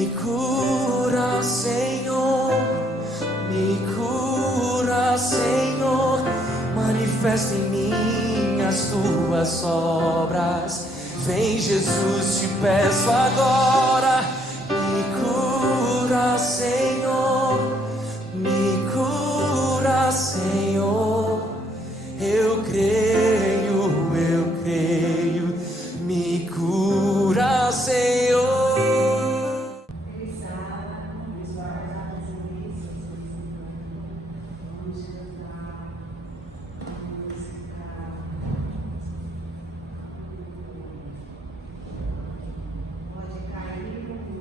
Me cura, Senhor, me cura, Senhor, manifesta em mim as tuas obras. Vem, Jesus, te peço agora. Me cura, Senhor, me cura, Senhor. Eu creio, me cura, Senhor. Pode cair.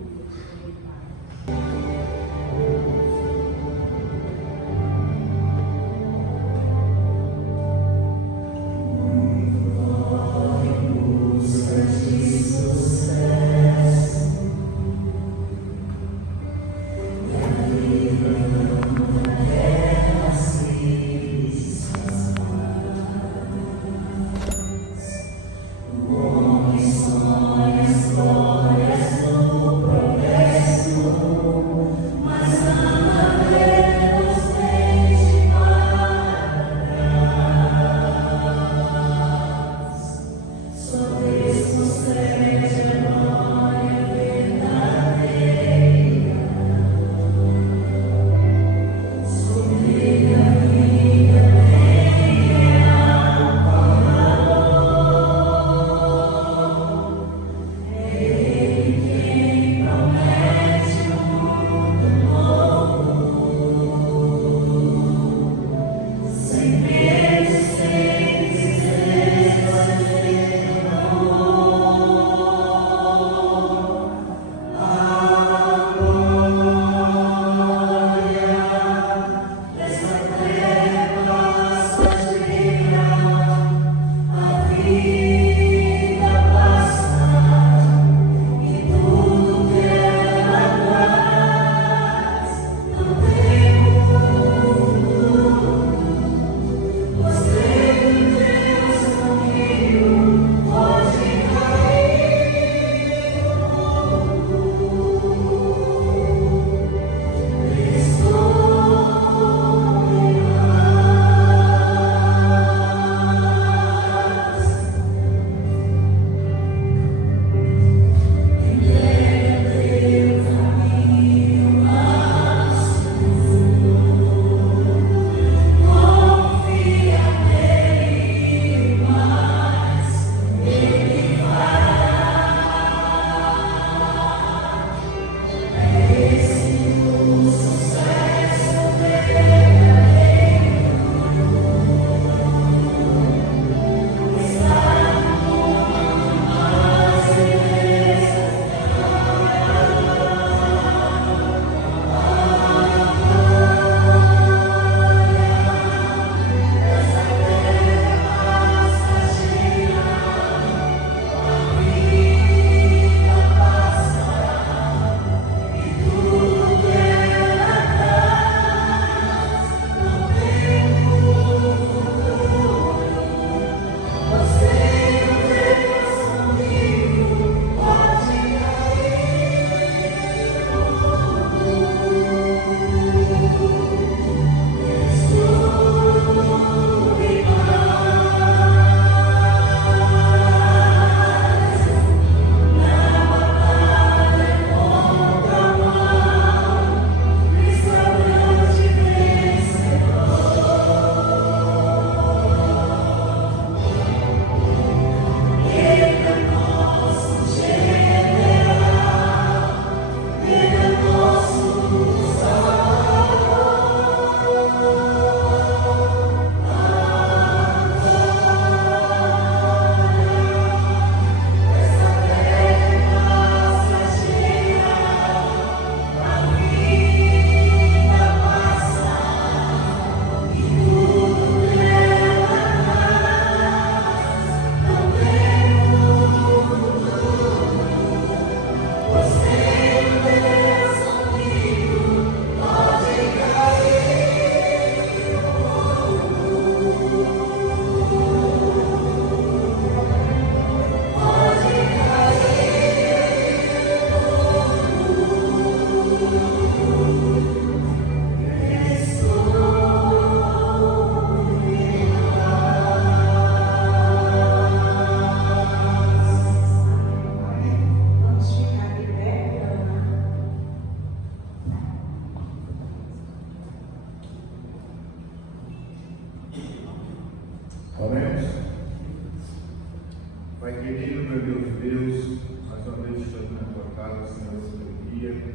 alegria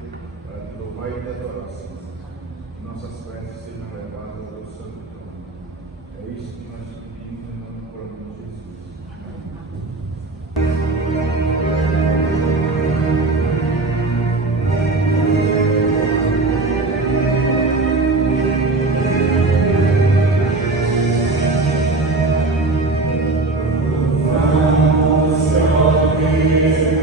de louvar e de adoração. Nossas preces sejam levadas ao Santo Trono. É isso que nós pedimos em nome do próprio Jesus.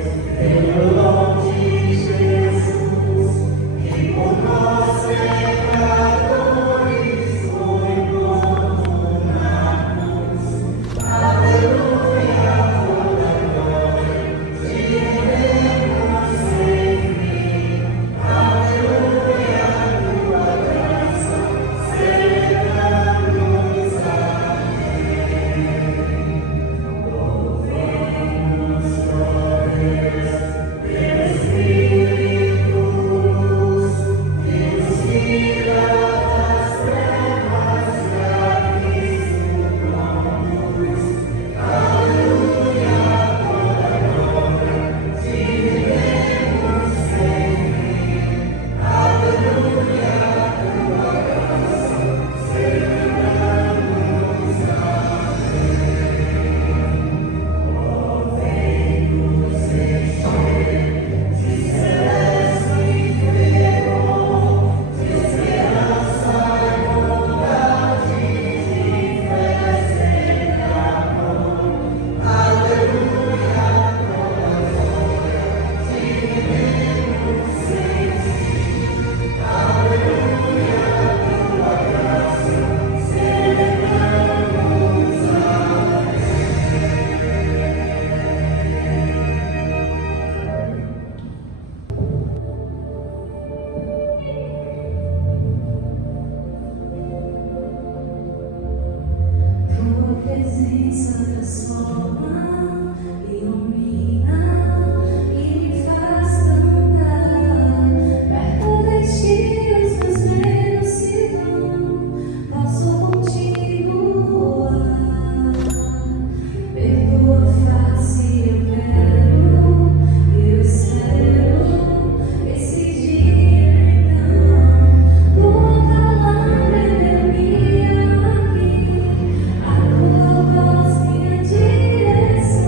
Direção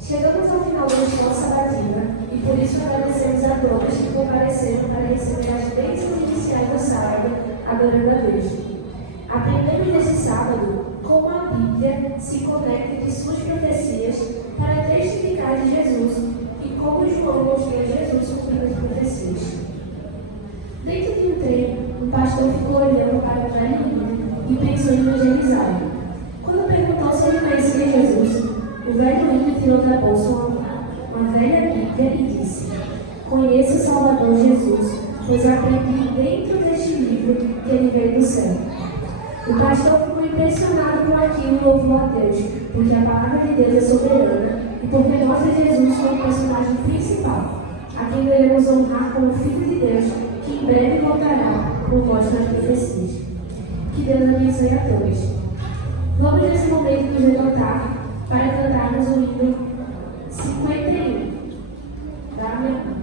Chegamos ao final da escola sabatina e por isso agradecemos a todos que compareceram para receber as bênçãos iniciais do sábado, adorando a Deus. Aprendemos nesse sábado como a Bíblia se conecta entre suas profecias para testificar de Jesus e como João mostrou Jesus cumprindo as profecias. Dentro de um trem, o pastor ficou olhando para o velho índio e pensou em evangelizá-lo. Quando perguntou se ele conhecia Jesus, o velho índio tirou da bolsa uma velha Bíblia e disse: "Conheço o Salvador Jesus, pois aprendi dentro deste livro que ele veio do céu." O pastor ficou impressionado com aquilo e louvou a Deus, porque a palavra de Deus é soberana e porque mostra Jesus como o personagem principal, a quem devemos honrar como Filho de Deus, que em breve voltará por voz das profecias. Que Deus abençoe a todos. Vamos nesse momento nos levantar para cantarmos o hino 51. Dá-me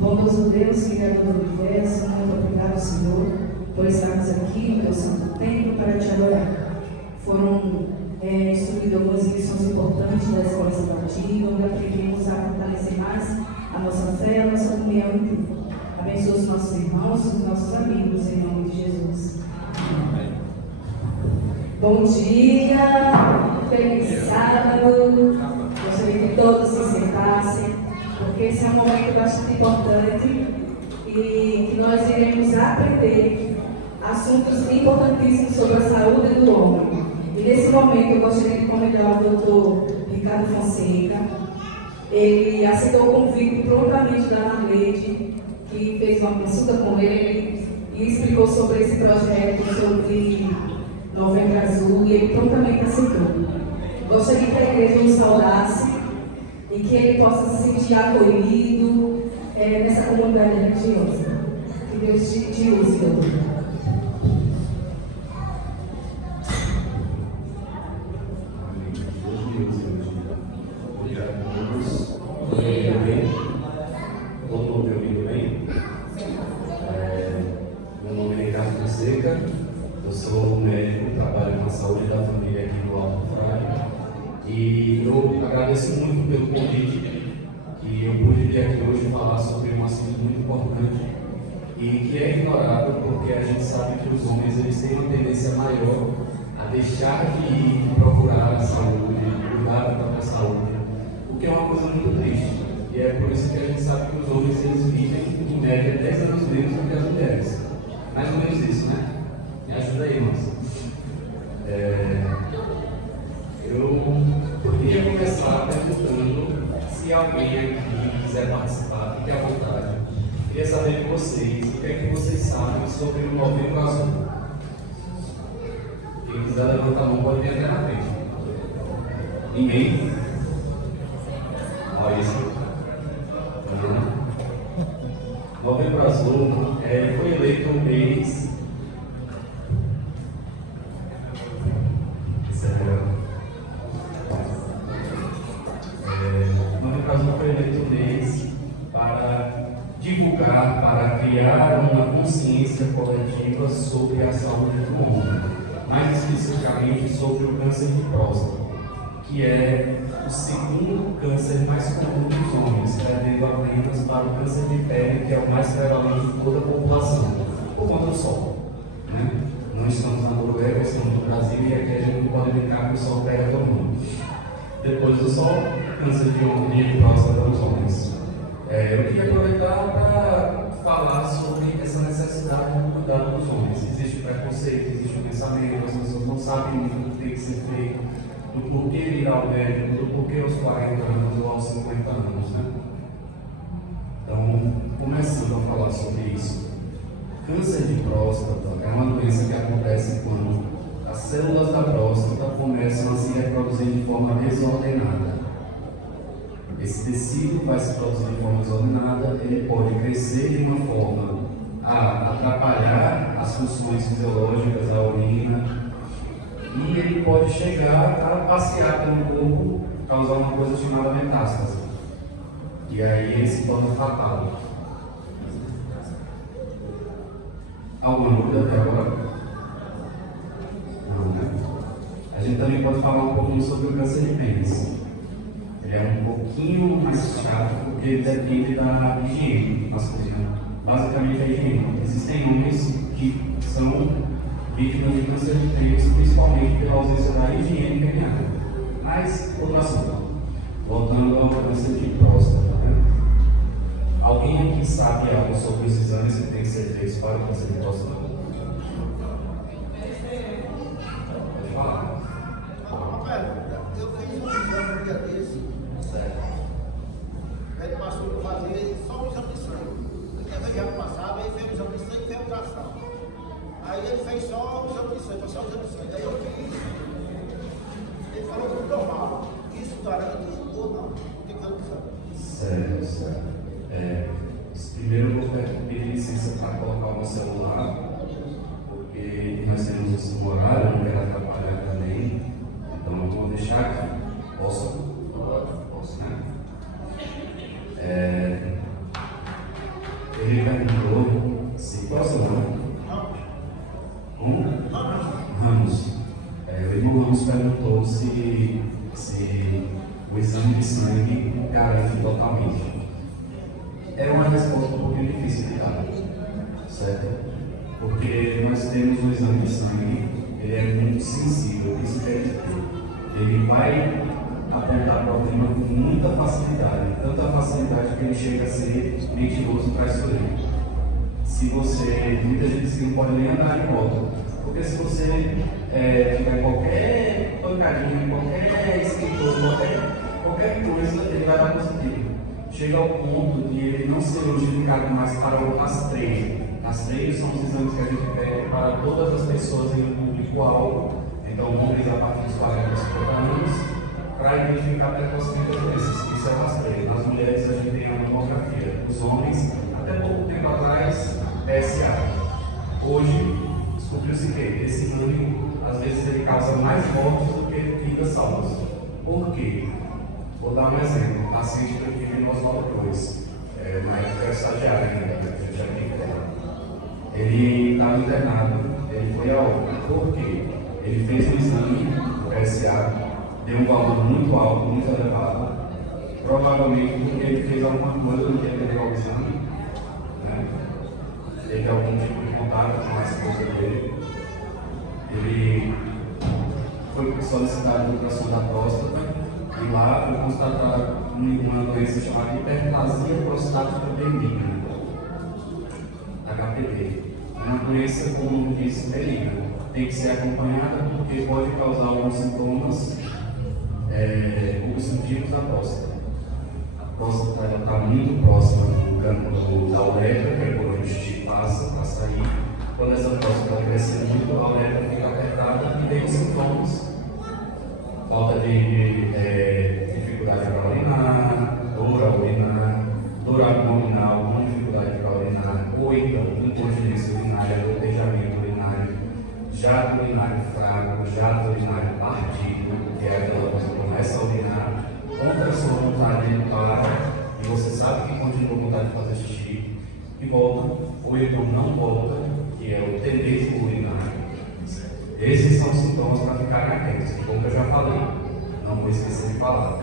Bondoso Deus, Criador do Universo, muito obrigado, Senhor, por estarmos aqui no teu santo templo para te adorar. Foram instruídas algumas lições importantes da escola sabatina, onde aprendemos a fortalecer mais a nossa fé, a nossa comunhão em ti. Abençoa os nossos irmãos e os nossos amigos, em nome de Jesus. Amém. Bom dia, feliz sábado. Gostaria que todos se sentassem, porque esse é um momento bastante importante e que nós iremos aprender assuntos importantíssimos sobre a saúde do homem. E nesse momento eu gostaria de convidar o Dr. Ricardo Fonseca. Ele aceitou o convite prontamente da Marlete, que fez uma consulta com ele e explicou sobre esse projeto, sobre Novembro Azul, e ele prontamente aceitou. Gostaria que a igreja o saudasse e que ele possa se sentir acolhido nessa comunidade religiosa. Que Deus te use, doutor. Obrigado a todos. convite, que eu pude vir aqui hoje falar sobre um assunto muito importante e que é ignorado porque a gente sabe que os homens eles têm uma tendência maior a deixar de ir procurar a saúde, cuidar da própria saúde, o que é uma coisa muito triste. E é por isso que a gente sabe que os homens eles vivem em média 10 anos menos do que as mulheres. Mais ou menos isso, né? Me ajuda aí, irmãos. Eu poderia começar perguntando se alguém aqui quiser participar, fique à vontade. Queria saber de vocês, o que é que vocês sabem sobre o Novembro Azul. Quem quiser levantar a mão pode vir até na frente. Ninguém? Olha isso. Novembro Azul foi eleito um mês. Novembro Azul foi eleito um mês para divulgar, para criar uma consciência coletiva sobre a saúde do homem, mais especificamente sobre o câncer de próstata, que é o segundo câncer mais comum dos homens, perdendo apenas para o câncer de pele, que é o mais prevalente de toda a população, por conta do sol. Né? Não estamos na Noruega, estamos no Brasil e aqui a gente não pode brincar que o sol pega todo mundo. Depois do sol, câncer de próstata dos homens. Eu queria aproveitar para falar sobre essa necessidade do cuidado dos homens. Existe preconceito, existe o pensamento, as pessoas não sabem muito do que tem que ser feito, do porquê ir ao médico, do porquê aos 40 anos ou aos 50 anos, né? Então, começando a falar sobre isso. Câncer de próstata é uma doença que acontece quando as células da próstata começam a se reproduzir de forma desordenada. Esse tecido vai se produzir de forma desordenada, ele pode crescer de uma forma a atrapalhar as funções fisiológicas, a urina, e ele pode chegar a passear pelo corpo, causar uma coisa chamada metástase. E aí ele se torna fatal. Alguma dúvida até agora? Não, né? A gente também pode falar um pouquinho sobre o câncer de pênis. Ele é um pouquinho mais chato porque ele depende da higiene masculina. Basicamente a higiene. Existem homens que são vítimas de câncer de pênis, principalmente pela ausência da higiene peniana. Mas, outro assunto. Voltando ao câncer de próstata. Né? Alguém aqui sabe algo sobre os exames que tem que ser feitos para o câncer de próstata? Pode falar. Eu fiz um exame no dia desse. Certo. Ele passou para fazer só um exame de sangue. Ele já passava, ele fez o exame de sangue e fez o tração. Aí ele fez só o exame de sangue, só o exame de sangue. Aí eu fiz. Ele falou tudo normal. Isso garante ou não? Tem que fazer o exame. Certo. Primeiro eu vou pedir licença para colocar o meu celular, porque nós temos um horário, não quero atrapalhar também. Então eu vou deixar aqui. Posso? Posso, né? Ele perguntou se posso ou não? Ramos. O irmão Ramos perguntou se o exame de sangue garante totalmente. É uma resposta um pouquinho difícil de dar, certo? Porque nós temos um exame de sangue, ele é muito sensível, isso quer dizer, ele vai apontar problema com muita facilidade, tanta facilidade que ele chega a ser mentiroso traiçoeiro. Se você, muita gente diz que não pode nem andar de moto, porque se você tiver qualquer pancadinha, qualquer escritor, qualquer coisa, ele vai dar positivo. Chega ao ponto de ele não ser justificado mais para o rastreio. Rastreio são os exames que a gente pede para todas as pessoas em público-alvo, então homens a partir dos 40 a 50 anos, para identificar precocemente as doenças. Isso é o rastreio. Nas mulheres a gente tem a mamografia. Os homens, até pouco tempo atrás, PSA. Hoje, descobriu-se que esse exame, às vezes, ele causa mais mortes do que vidas salvas. Por quê? Vou dar um exemplo. Um paciente que eu tive no Oswaldo Cruz, na época era estagiário ainda, a gente já tinha internado. Ele estava internado, ele foi a óbito. Por quê? Ele fez um exame, o PSA, deu um valor muito alto, muito elevado. provavelmente porque ele fez alguma coisa no dia que ele levou o exame, né? Teve algum tipo de contato com a esposa dele. Ele foi solicitado a ultrassom da próstata e lá foi constatada uma doença chamada hiperplasia prostática benigna, HPB. Uma doença, como disse, benigna. Tem que ser acompanhada porque pode causar alguns sintomas obstrutivos da próstata. A próstata está muito próxima do campo da uretra, que é por onde o xixi passa para sair. Quando essa próstata está crescendo muito, a uretra fica apertada e tem os sintomas. Falta de dificuldade para urinar, dor abdominal, com dificuldade para urinar, ou então incontinência urinária, gotejamento urinário, jato urinário fraco, jato urinário partido, que é aquela coisa que começa a urinar, contra a sua vontade ele para, e você sabe que continua com vontade de fazer xixi, e volta, ou então não volta, que é o tendência urinário. Esses são sintomas para ficarem atentos, como eu já falei, não vou esquecer de falar.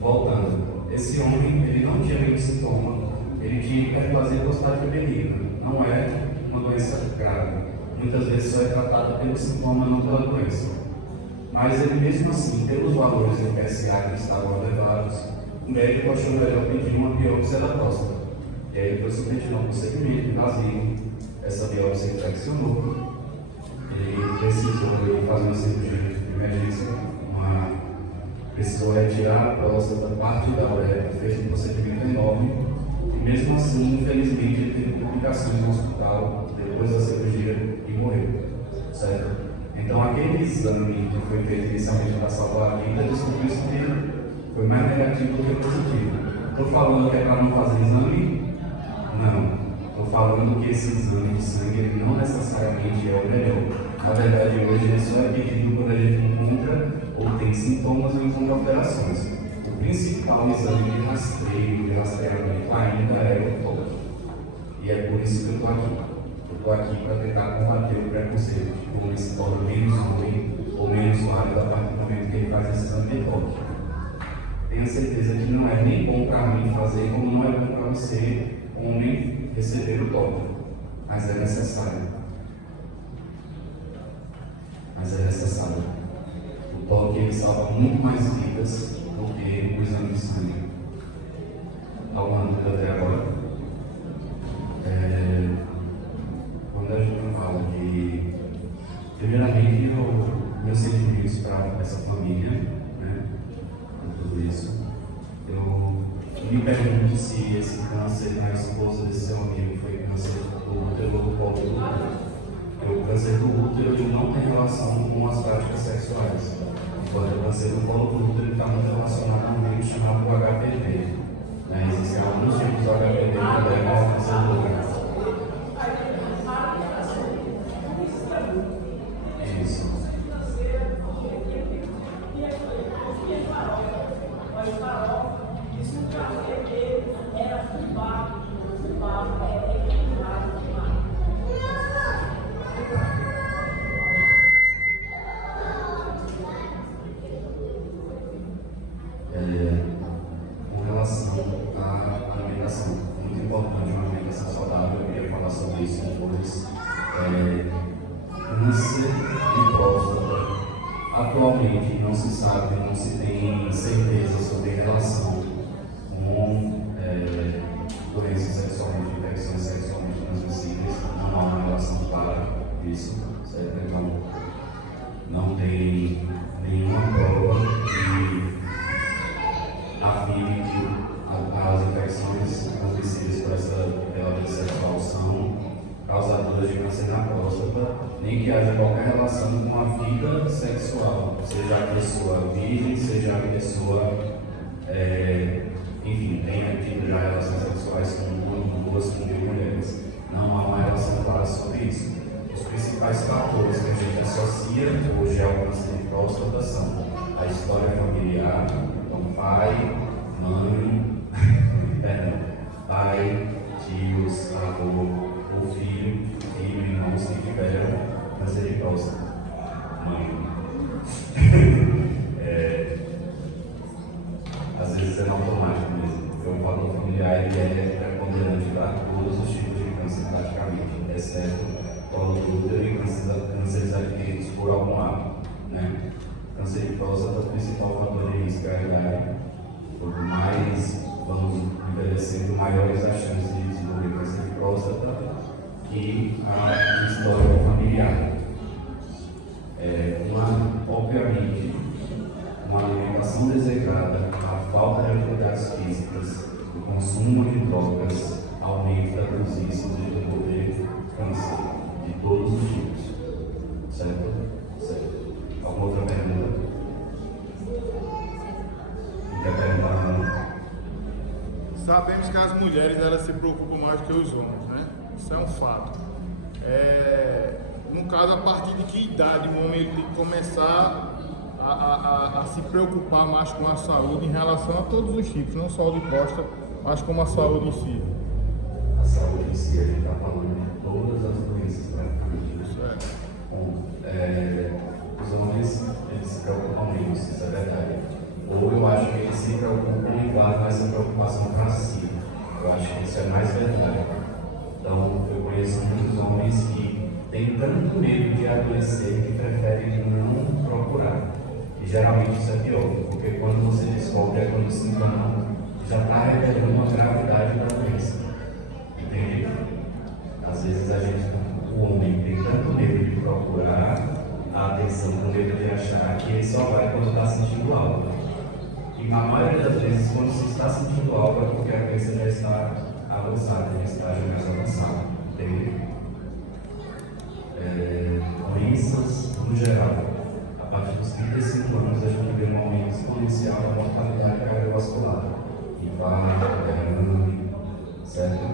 Voltando, esse homem ele não tinha nenhum sintoma, ele tinha hiperplasia prostática benigna, não é uma doença grave, muitas vezes só é tratada pelo sintoma, não pela doença. Mas ele mesmo assim, pelos valores do PSA que estavam elevados, o médico achou melhor pedir uma biópsia da próstata. E aí ele foi submetido a um procedimento invasivo, essa biópsia infeccionou. Ele precisou fazer uma cirurgia de emergência, precisou retirar a próstata, parte da uretra, fez um procedimento enorme, e mesmo assim, infelizmente, ele teve complicações no hospital depois da cirurgia e morreu, certo? Então, aquele exame que foi feito inicialmente para salvar a vida, descobriu-se que foi mais negativo do que positivo. Estou falando que é para não fazer exame? Não. Estou falando que esse exame de sangue ele não necessariamente é o melhor. Na verdade, hoje ele só é pedido quando a gente encontra ou tem sintomas ou então alterações. O principal exame de rastreio, de rastreamento ainda é o toque. E é por isso que eu estou aqui. Eu estou aqui para tentar combater o preconceito de como ele se torna menos ruim ou menos válido a partir do momento que ele faz esse exame de toque. Tenha certeza que não é nem bom para mim fazer, como não é bom para você, homem, receber o toque. Mas é necessário. O toque ele salva muito mais vidas do que o exame de sangue. Alguma dúvida até agora? Quando a gente fala de... Primeiramente, meus sentimentos para essa família, né? Com tudo isso. Eu me pergunto se esse câncer na esposa desse seu amigo foi câncer do útero ou do colo do útero. O câncer do útero ele não tem relação com as práticas sexuais, enquanto o câncer do colo do útero está muito relacionado a um vírus chamado HPV. Existem alguns tipos de HPV que levam ao câncer do útero. Isso. Com relação à alimentação, muito importante uma alimentação saudável, eu queria falar sobre isso depois. Câncer de próstata, atualmente não se sabe, não se tem certeza sobre relação com doenças sexualmente, infecções sexualmente transmissíveis, não há uma relação clara disso, certo? Então, não tem nenhuma prova que afirme que as infecções transmissíveis por essa violência sexual são causadoras de câncer na próstata, nem que haja qualquer relação com a vida sexual, seja a pessoa virgem, seja a pessoa, enfim, tenha tido já relações sexuais com duas mulheres. Não há uma relação clara sobre isso. Os principais fatores que a gente associa hoje ao câncer de próstata são a história familiar, então pai, mãe, pai, tios, avô, ou filho, irmãos que tiveram câncer de próstata. Mãe. Às vezes é 90% o fator familiar ele é preponderante para todos os tipos de câncer praticamente, exceto colo do útero e cânceres adquiridos por algum hábito, né? Câncer de próstata, o principal fator de risco é a idade. Quanto mais vamos envelhecendo, maiores as chances de desenvolver câncer de próstata e a história familiar. Obviamente, uma alimentação desregrada, a falta de atividades físicas, o consumo de drogas aumenta os riscos de desenvolver câncer de todos os tipos. Certo? Certo. Alguma outra pergunta? Quer perguntar? Sabemos que as mulheres elas se preocupam mais que os homens, né? Isso é um fato. No caso, a partir de que idade o homem tem que começar a se preocupar mais com a saúde em relação a todos os tipos, não só de próstata, mas como a saúde em si? A saúde em si, a gente está falando de todas as doenças praticamente. Isso é. Bom, os homens eles se preocupam menos, isso é verdade. Ou eu acho que eles se preocupam e guardam essa preocupação para si. Eu acho que isso é mais verdade. Então, eu conheço muitos homens que têm tanto medo de adoecer que preferem não procurar. E geralmente isso é pior, porque quando você descobre, é quando o sintoma já está revelando a gravidade da doença. Entende? Às vezes o homem tem tanto medo de procurar a atenção, com medo de achar que ele só vai quando está sentindo algo. E na maioria das vezes, quando se está sentindo algo, é porque a doença já está avançada, já está mais avançada. Entende? Doenças no geral. A partir dos 35 anos, a gente vê um aumento exponencial da mortalidade cardiovascular. Infarto, derrame, certo?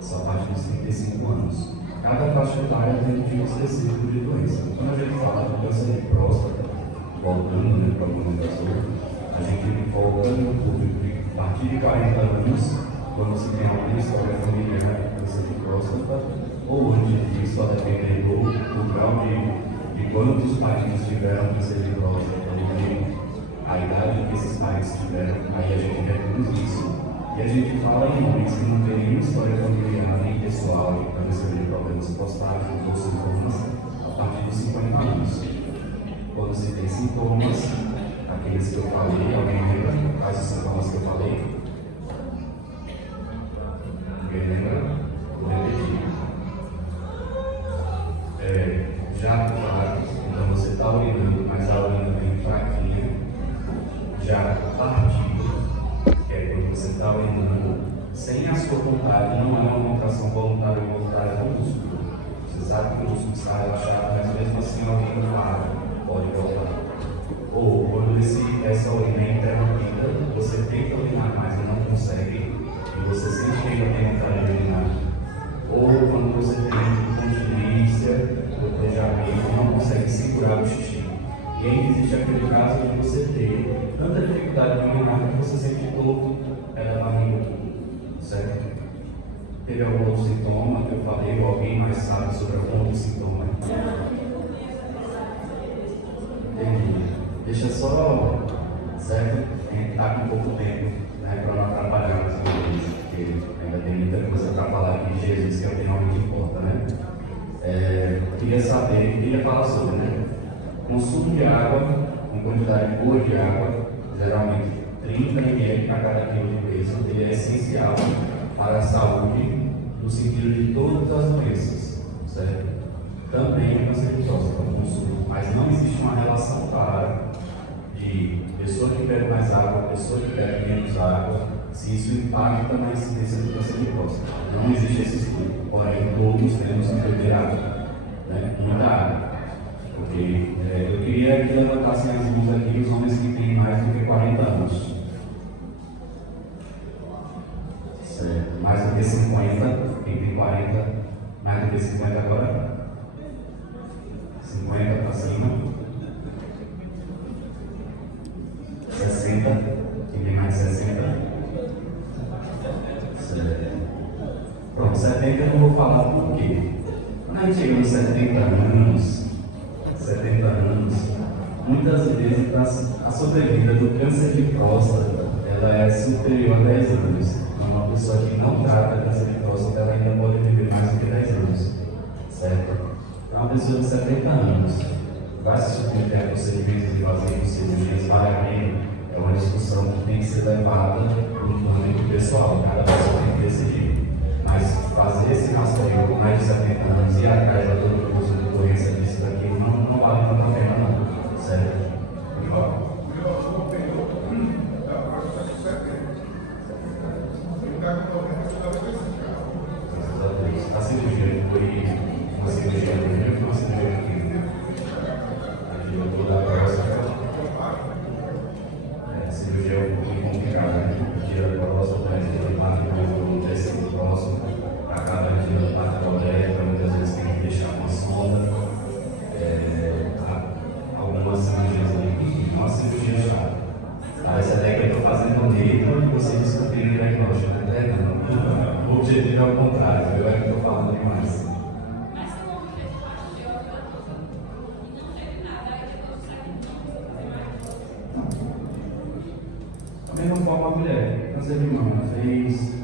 Só a partir dos 35 anos. Cada faixa etária tem um tipo específico de doença. Quando a gente fala de câncer de próstata, voltando para algumas pessoas, a gente foca no público de a partir de 40 anos, quando se tem alguma história familiar de câncer de próstata, ou antes disso, a depender do grau de quantos parentes tiveram câncer de próstata, a idade que esses parentes tiveram, aí a gente reduz isso. E a gente fala em homens que não têm nenhuma história familiar nem pessoal e para receber problemas prostáticos ou sintomas a partir dos 50 anos. Quando se tem sintomas, aqueles que eu falei, alguém lembra quais os sintomas que eu falei? Alguém lembra? Vou repetir. Já claro, então você está urinando, mas a urina vem fraquinha, já partido, que é quando você está urinando sem a sua vontade, não é uma contração voluntária ou involuntária do músculo. Você sabe que o músculo está relaxado, mas mesmo assim a urina para, pode voltar. Ou quando essa urina é interrompida, você tenta urinar mais e não consegue, e você sente que ainda tem vontade de urinar. Ou quando você tem incontinência, ou não consegue segurar o xixi. E aí existe aquele caso de você ter tanta dificuldade de urinar que você sente todo na barriga, certo? Teve algum outro sintoma que eu falei, ou alguém mais sabe sobre algum outro sintoma? Entendi. Deixa só, certo? A gente está com pouco tempo, né, para não atrapalhar mais uma vez, porque ainda tem muita coisa para falar aqui de Jesus, que é o que realmente importa, né? Queria falar sobre, né? Consumo de água, com quantidade boa de água, geralmente 30 ml para cada quilo de peso, ele é essencial para a saúde no sentido de todas as doenças, certo? Também câncer de próstata, o consumo, mas não existe uma relação clara de pessoa que bebe mais água, pessoa que bebe menos água, se isso impacta na incidência do câncer de próstata. Não existe esse estudo, porém todos temos que beber água, né? Muita água. Porque eu queria que levantassem as mãos aqui os homens que têm mais do que 40 anos. Certo. Mais do que 50, quem tem 40, mais do que 50 agora? 50 para cima. 60, quem tem mais de 60? Certo. Pronto, 70 eu não vou falar por quê. Quando a gente chega nos 70 anos, muitas vezes a sobrevida do câncer de próstata ela é superior a 10 anos. Então, uma pessoa que não trata câncer de próstata, ela ainda pode viver mais do que 10 anos, certo? Então, uma pessoa de 70 anos vai se submeter a procedimentos de fazer cirurgias vale a pena? É uma discussão que tem que ser levada no âmbito pessoal, cada pessoa tem que decidir. Mas fazer esse rastreio com mais de 70 anos e ir atrás da todo uso de doença disso daqui não vale tanto a pena, não, certo? A cirurgia foi uma cirurgia primeiro que uma cirurgia aqui. Aqui eu vou dar para você. A cirurgia é um pouquinho complicada, né? Tira a próstata, ele mata o tecido próximo, acaba tirando a parte alérgica, muitas vezes tem que deixar uma sonda. Algumas cirurgias ali, uma cirurgia chata. Parece até que eu estou fazendo medo e você descobrir o diagnóstico, né? Não. O objetivo é o contrário, eu é que estou falando demais. Da mesma forma, a mulher, câncer de mama, fez,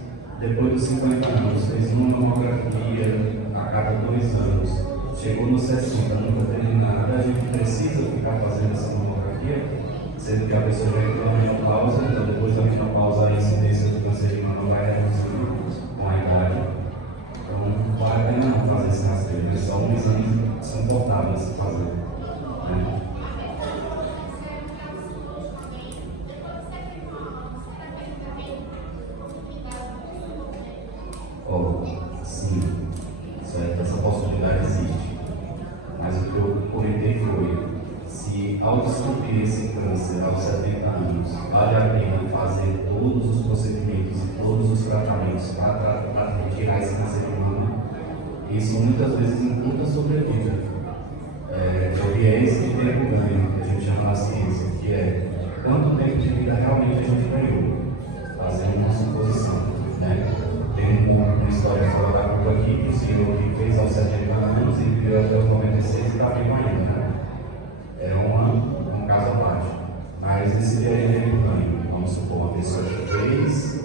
depois dos 50 anos, fez uma mamografia a cada 2 anos, chegou nos 60, nunca teve nada, a gente precisa ficar fazendo essa mamografia, sendo que a pessoa já entrou na menopausa, então depois da menopausa a incidência do câncer de mama vai reduzindo com a idade. Então não vale a pena não fazer esse rastreio, é só um exame desconfortável de se fazer. Né? Sim, certo? Essa possibilidade existe. Mas o que eu comentei foi, se ao descobrir esse câncer aos 70 anos, vale a pena fazer todos os procedimentos e todos os tratamentos para retirar esse câncer de mama, isso muitas vezes encurta a sobrevida. O viés de tempo ganho, que a gente chama na ciência, que é quanto tempo de vida realmente a gente ganhou, fazendo uma suposição, né? Tem uma história fora da curva aqui, que o senhor que fez aos 70 anos e viveu até os 96 e está vivo ainda, né? É um caso à parte. Mas esse viés de tempo ganho, vamos supor, uma pessoa que fez,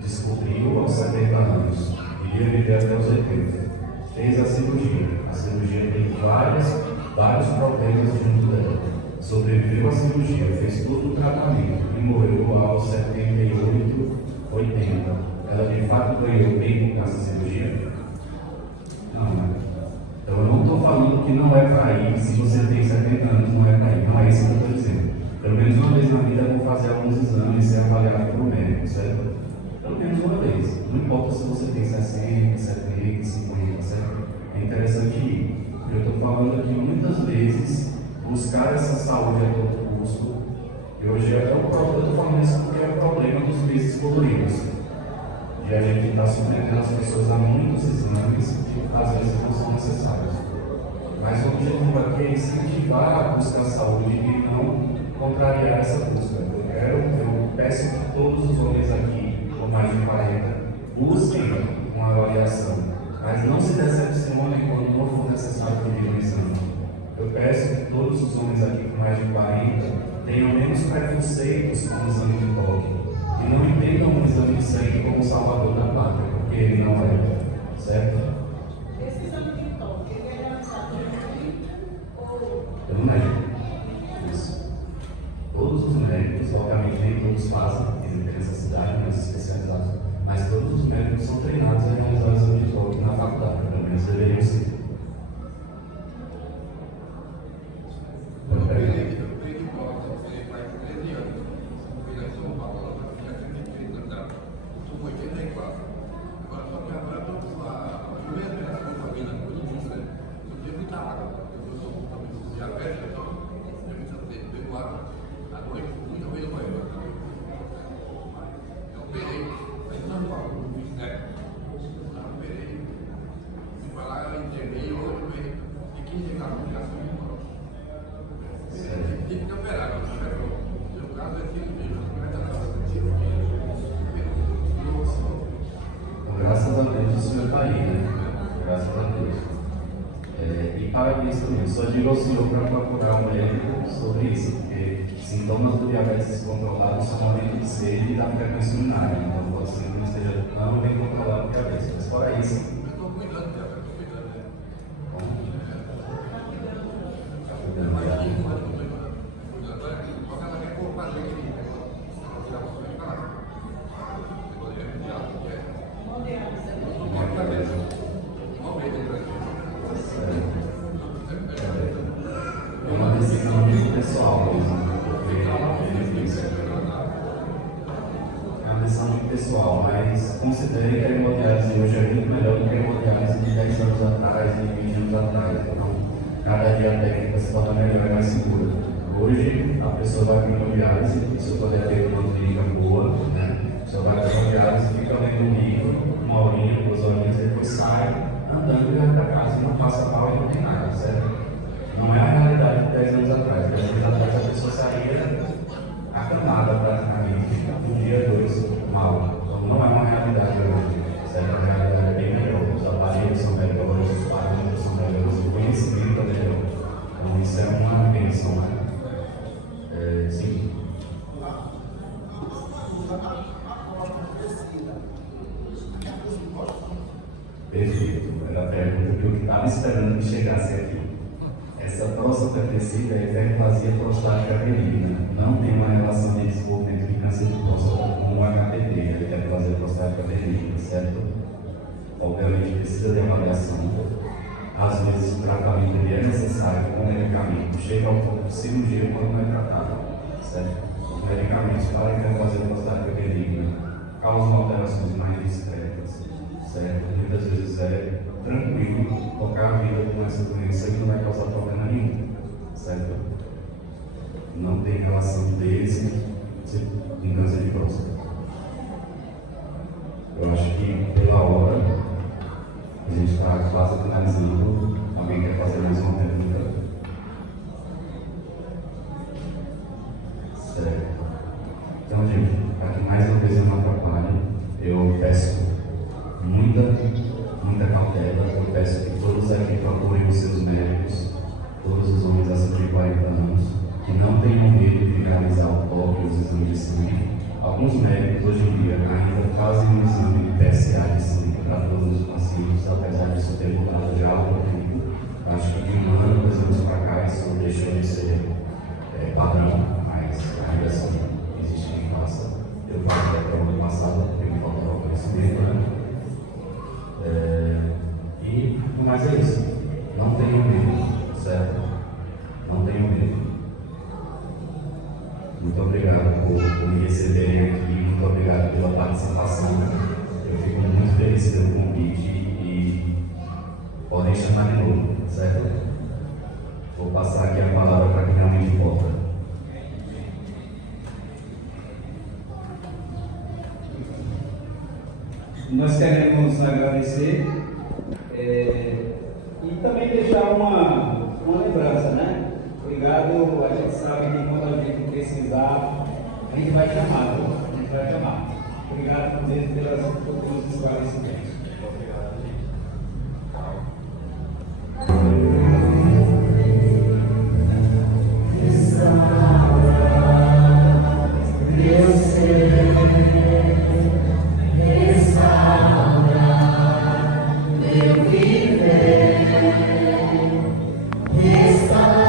descobriu aos 70 anos, iria viver até os 80. Fez a cirurgia tem vários problemas junto dela. Sobreviveu à cirurgia, fez todo o tratamento e morreu aos 78, 80. Ela de fato ganhou bem com essa cirurgia? Não, né? Então eu não estou falando que não é para ir, se você tem 70 anos não é para ir, não é isso que eu estou dizendo. Pelo menos uma vez na vida eu vou fazer alguns exames e ser avaliado por um médico, certo? Pelo menos uma vez. Não importa se você tem 60, 70, 50, certo? É interessante ir. Eu estou falando aqui muitas vezes buscar essa saúde a todo custo. E hoje eu estou falando isso porque é o problema dos meses coloridos. E a gente está submetendo as pessoas a muitos exames que às vezes não são necessários. Mas o objetivo aqui é incentivar a busca da saúde e não contrariar essa busca. Eu peço que todos os homens aqui, com mais de 40, busquem uma avaliação, mas não se decepcionem quando não for necessário pedir um exame. Eu peço que todos os homens aqui com mais de 40 tenham menos preconceitos com o exame de toque. E não entendam o exame de sangue como salvador da pátria, porque ele não é, certo? Esse exame de toque, ele é realizado pelo médico. Isso. Todos os médicos, obviamente nem todos fazem, tem necessidade, mas especializados, mas todos os médicos são treinados a realizar o exame de toque na faculdade, pelo menos deveriam ser. Graças a Deus o senhor está aí, né? Graças a Deus. E para isso também, só digo ao senhor para procurar um médico sobre isso, porque sintomas do diabetes descontrolado são aumento de sede e da frequência urinária, então pode ser que não esteja tão bem controlado o diabetes. Mas fora isso, é uma decisão muito pessoal mesmo. É uma decisão muito pessoal, mas considere que a hemodiálise hoje é muito melhor do que a hemodiálise de 10 anos atrás, de 20 anos atrás. Então, cada dia a técnica se torna melhor e mais segura. Hoje, a pessoa vai para a hemodiálise, se eu puder ter uma clínica boa, né? A pessoa vai para a hemodiálise, fica lendo um livro, 1 horinha, 2 horinhas, depois sai andando e vai para casa e não passa pau e não tem nada, certo? Não é a realidade de 10 anos atrás. 10 anos atrás a pessoa saía acamada praticamente, um dia, 2, mal. Então não é uma realidade hoje, certo? A realidade é bem melhor. Os aparelhos são melhores, os parâmetros são melhores, o conhecimento é melhor. Então isso é uma bênção, né? Sim. Perfeito. Era a pergunta que eu estava esperando que chegasse aqui. Essa próstata crescida é hiperplasia prostática benigna. Não tem uma relação de desenvolvimento de câncer de próstata com o HPV, a hiperplasia prostática benigna, certo? Obviamente precisa de avaliação. Às vezes o tratamento ele é necessário com medicamento. Chega ao ponto de cirurgia quando não é tratado, certo? Os medicamentos para a hiperplasia prostática benigna causam alterações mais discretas, certo? Muitas vezes é tranquilo tocar a vida com essa doença e não vai causar problema nenhum, certo? Não tem relação desse com câncer de próstata. Eu acho que pela hora a gente está quase finalizando. Alguém quer fazer mais uma pergunta? Certo. Então, gente, para que mais uma vez eu não atrapalhe, eu peço muita cautela. Eu peço que todos aqui procurem os seus médicos, todos os homens acima de 40 anos, que não tenham medo de realizar o toque, os exames de sangue. Alguns médicos hoje em dia ainda fazem um exame de PSA de sangue para todos os pacientes, apesar disso ter mudado já há algum tempo. Acho que de 1 ano, 2 anos para cá, isso deixou de ser padrão, mas ainda assim existe quem faça. Eu faço até o ano passado, porque me faltava conhecimento, né? Mas é isso. Não tenham medo, certo? Não tenham medo. Muito obrigado por me receberem aqui, muito obrigado pela participação. Eu fico muito feliz pelo convite e podem chamar de novo, certo? Vou passar aqui a palavra para quem realmente importa. Nós queremos agradecer e também deixar uma lembrança, né? Obrigado, a gente sabe que quando a gente precisar, a gente vai chamar, viu? A gente vai chamar. Obrigado por pelos esclarecimentos. Restaura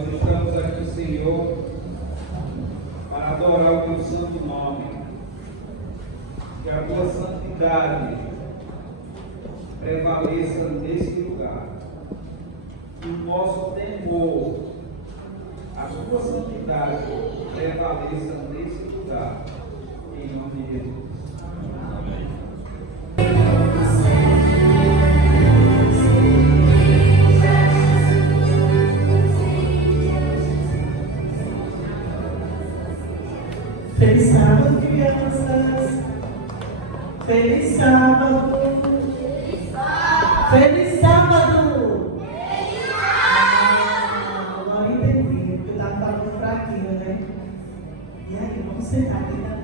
nós estamos aqui, Senhor, para adorar o teu santo nome. Que a tua santidade prevaleça nesse lugar. Que o nosso temor, a tua santidade prevaleça nesse lugar. Em nome de Jesus. Amém. Feliz sábado, crianças. Feliz sábado. Feliz sábado. Agora entendi, porque eu estava falando fraquinho, né? E aí, vamos sentar aqui, tá?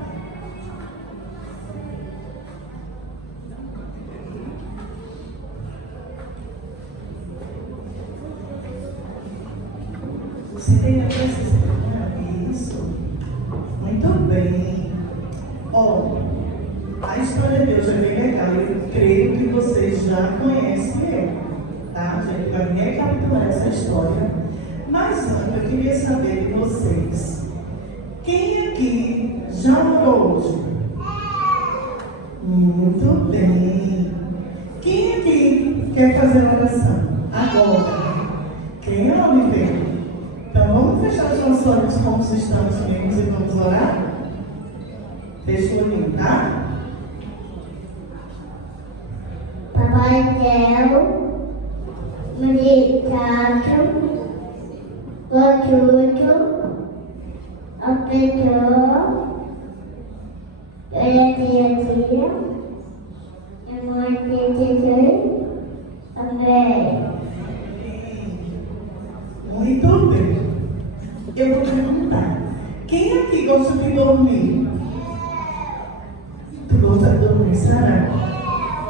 Você tem a presença de isso? Muito bem. Ó, a história de Deus é bem legal. Eu creio que vocês já conhecem eu, tá? A gente vai recapitular essa história. Mas antes, eu queria saber de vocês. Quem aqui já orou hoje? Muito bem. Quem aqui quer fazer oração? Agora. Quem é Oliveira? Então vamos fechar os nossos olhos como se estamos mesmos e vamos orar? Fecha o olhinho, tá? Papai Noel, Obrigado, por tudo, obrigado, pela dia, em nome de Jesus, amém. Muito bem. Eu vou perguntar. Quem aqui gosta de dormir? Tu gosta de dormir, Sara?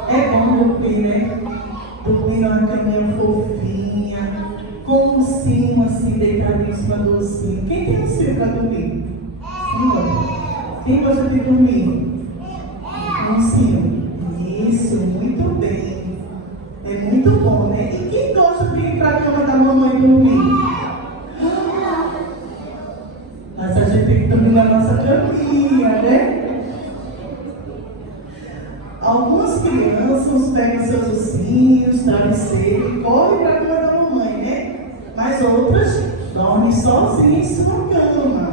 É bom dormir, né? Dormir numa caminha fofinha, com um ursinho assim, deitado em cima do ursinho. Quem tem ursinho para dormir? Quem gosta de dormir? Um ursinho. Isso, muito bem. É muito bom, né? E quem gosta de ir para a cama da mamãe dormir? Mas a gente tem que dormir na nossa caminha, né? Algumas crianças pegam seus ursinhos, travesseiros e correm para a cama da mamãe, né? Mas outras dormem sozinhas em sua cama.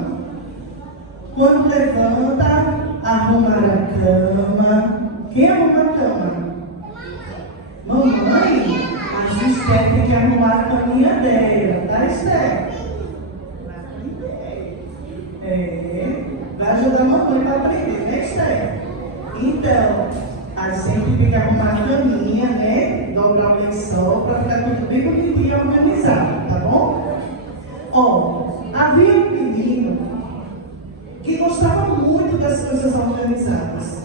Quando levanta, arrumar a cama. Quem arruma a cama? Mamãe, a Esther tem que arrumar a caminha dela, tá, Esther? Vai ajudar a mamãe para aprender, né, Esther? Então, a gente tem que arrumar a caminha, né? Dobrar o lençol para ficar tudo bem bonitinho e organizado, tá bom? Ó, havia um menino que gostava muito das coisas organizadas.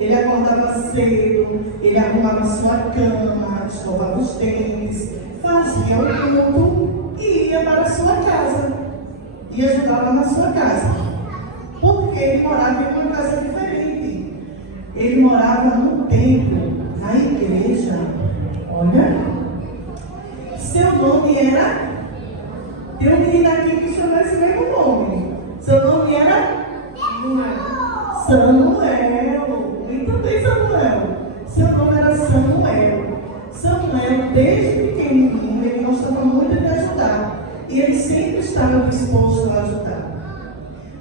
Ele acordava cedo, ele arrumava sua cama, escovava os dentes, fazia o culto e ia para a sua casa. E ajudava na sua casa. Porque ele morava em uma casa diferente. Ele morava num templo, na igreja. Olha. Seu nome era... Tem um menino aqui que chama esse mesmo nome. Seu nome era... Samuel. Muito bem, Samuel. Seu nome era Samuel. Samuel, desde pequenininho, ele gostava muito de ajudar. E ele sempre estava disposto a ajudar.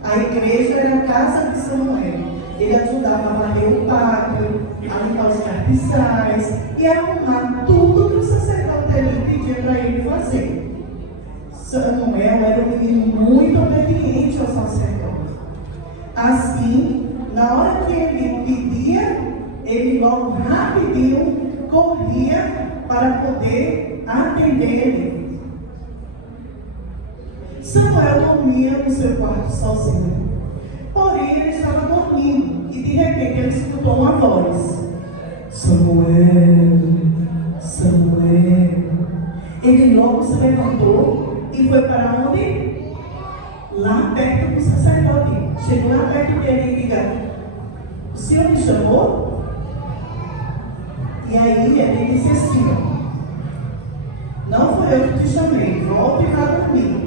A igreja era a casa de Samuel. Ele ajudava a varrer o pátio, a limpar os carpiçais e a arrumar tudo que o sacerdote ali pedia para ele fazer. Samuel era um menino muito obediente ao sacerdote. Assim, na hora que ele pedia, ele logo rapidinho corria para poder atender ele. Samuel dormia no seu quarto sozinho. Porém, ele estava dormindo e de repente ele escutou uma voz. Samuel, Samuel. Ele logo se levantou e foi para onde? Lá perto do sacerdote. Chegou lá perto dele e disse: o senhor me chamou? E aí ele disse assim: não foi eu que te chamei, volte para dormir.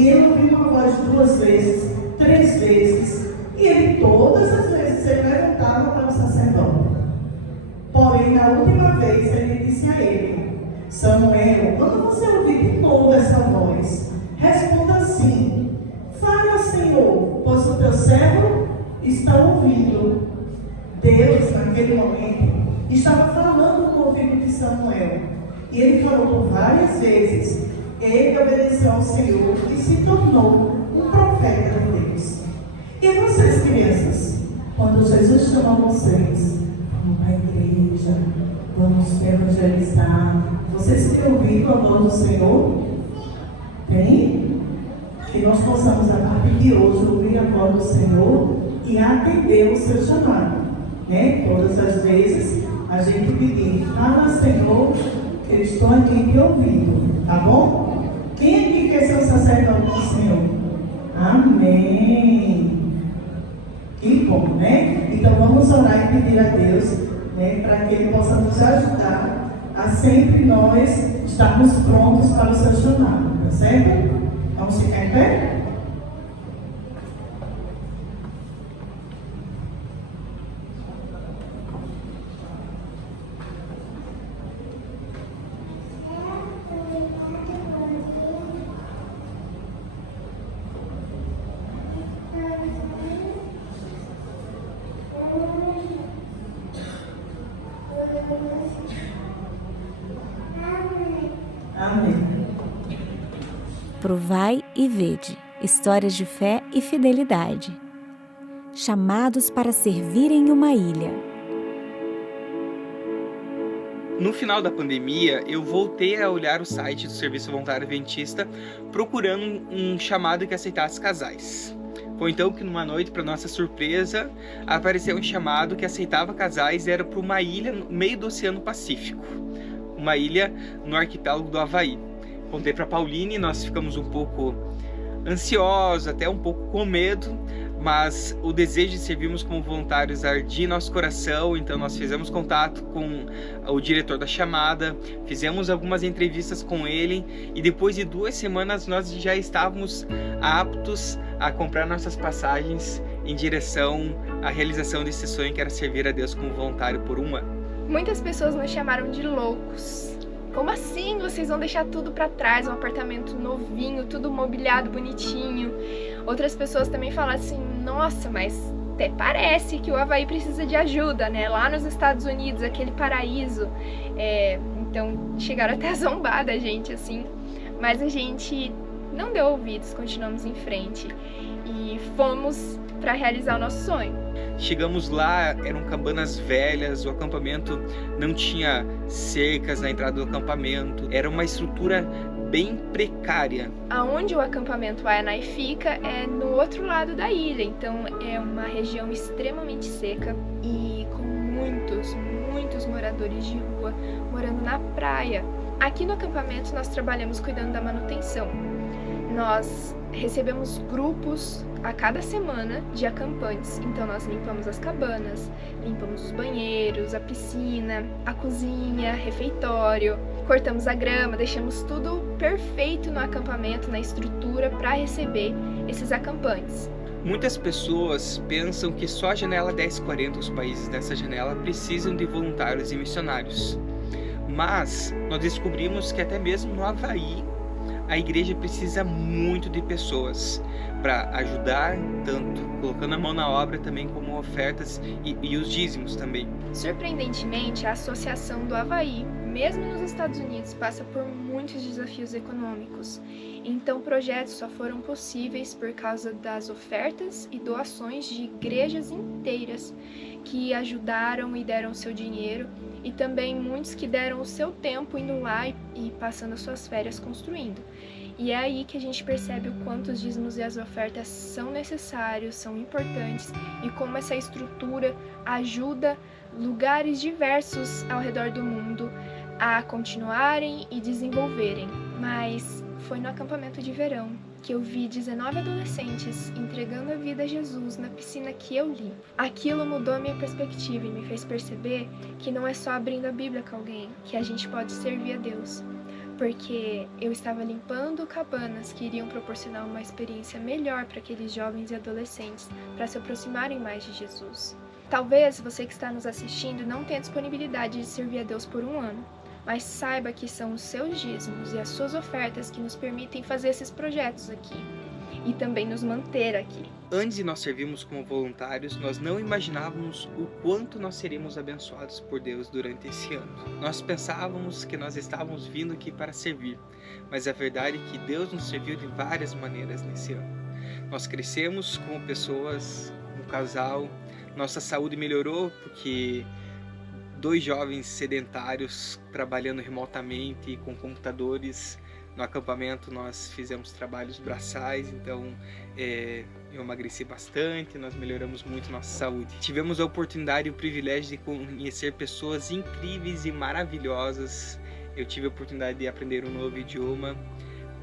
E ele ouviu uma voz 2 vezes, 3 vezes, e ele todas as vezes se levantava para o sacerdote. Porém, na última vez, ele disse a ele: Samuel, quando você ouvir de novo essa voz, responda assim: Fala, Senhor, pois o teu servo está ouvindo. Deus, naquele momento, estava falando no ouvido de Samuel. E ele falou por várias vezes. Ele obedeceu ao Senhor e se tornou um profeta de Deus. E vocês, crianças, quando Jesus chama vocês, vamos para a igreja, vamos evangelizar, vocês têm ouvido a voz do Senhor? Tem? Que nós possamos, a partir de hoje, ouvir a voz do Senhor e atender o seu chamado. Né? Todas as vezes a gente pedir: fala, Senhor, que eu estou aqui te ouvindo, tá bom? Quem aqui quer ser um sacerdote do Senhor? Amém. Que bom, né? Então vamos orar e pedir a Deus, né, para que Ele possa nos ajudar a sempre nós estarmos prontos para o seu chamado, tá certo? Vamos ficar em pé? Amém. Provai e vede, histórias de fé e fidelidade. Chamados para servir em uma ilha. No final da pandemia, eu voltei a olhar o site do Serviço Voluntário Adventista procurando um chamado que aceitasse casais. Foi então que numa noite, para nossa surpresa, apareceu um chamado que aceitava casais e era para uma ilha no meio do Oceano Pacífico. Uma ilha no arquipélago do Havaí. Contei para a Pauline, nós ficamos um pouco ansiosos, até um pouco com medo, mas o desejo de servirmos como voluntários ardia em nosso coração, então nós fizemos contato com o diretor da chamada, fizemos algumas entrevistas com ele e depois de 2 semanas nós já estávamos aptos a comprar nossas passagens em direção à realização desse sonho que era servir a Deus como voluntário por 1 ano. Muitas pessoas nos chamaram de loucos. Como assim vocês vão deixar tudo para trás, um apartamento novinho, tudo mobiliado, bonitinho? Outras pessoas também falaram assim: nossa, mas até parece que o Havaí precisa de ajuda, né? Lá nos Estados Unidos, aquele paraíso. Então chegaram até a zombar da gente, assim. Mas a gente não deu ouvidos, continuamos em frente e fomos para realizar o nosso sonho. Chegamos lá, eram cabanas velhas, o acampamento não tinha cercas na entrada do acampamento, era uma estrutura bem precária. Aonde o acampamento Waianae fica é no outro lado da ilha, então é uma região extremamente seca e com muitos moradores de rua morando na praia. Aqui no acampamento nós trabalhamos cuidando da manutenção. Nós recebemos grupos a cada semana de acampantes, então nós limpamos as cabanas, limpamos os banheiros, a piscina, a cozinha, refeitório, cortamos a grama, deixamos tudo perfeito no acampamento, na estrutura para receber esses acampantes. Muitas pessoas pensam que só a janela 1040, os países dessa janela, precisam de voluntários e missionários. Mas nós descobrimos que até mesmo no Havaí, a igreja precisa muito de pessoas para ajudar, tanto colocando a mão na obra também como ofertas e os dízimos também. Surpreendentemente, a Associação do Havaí, mesmo nos Estados Unidos, passa por muitos desafios econômicos. Então, projetos só foram possíveis por causa das ofertas e doações de igrejas inteiras que ajudaram e deram seu dinheiro, e também muitos que deram o seu tempo indo lá e passando as suas férias construindo. E é aí que a gente percebe o quanto os dízimos e as ofertas são necessários, são importantes, e como essa estrutura ajuda lugares diversos ao redor do mundo a continuarem e desenvolverem. Mas foi no acampamento de verão que eu vi 19 adolescentes entregando a vida a Jesus na piscina que eu limpo. Aquilo mudou a minha perspectiva e me fez perceber que não é só abrindo a Bíblia com alguém que a gente pode servir a Deus. porque eu estava limpando cabanas que iriam proporcionar uma experiência melhor para aqueles jovens e adolescentes para se aproximarem mais de Jesus. Talvez você que está nos assistindo não tenha disponibilidade de servir a Deus por um ano, mas saiba que são os seus dízimos e as suas ofertas que nos permitem fazer esses projetos aqui e também nos manter aqui. Antes de nós servirmos como voluntários, nós não imaginávamos o quanto nós seríamos abençoados por Deus durante esse ano. Nós pensávamos que nós estávamos vindo aqui para servir, mas a verdade é que Deus nos serviu de várias maneiras nesse ano. Nós crescemos como pessoas, um casal, nossa saúde melhorou porque 2 jovens sedentários trabalhando remotamente com computadores. No acampamento nós fizemos trabalhos braçais, então eu emagreci bastante, nós melhoramos muito nossa saúde. Tivemos a oportunidade e o privilégio de conhecer pessoas incríveis e maravilhosas. Eu tive a oportunidade de aprender um novo idioma.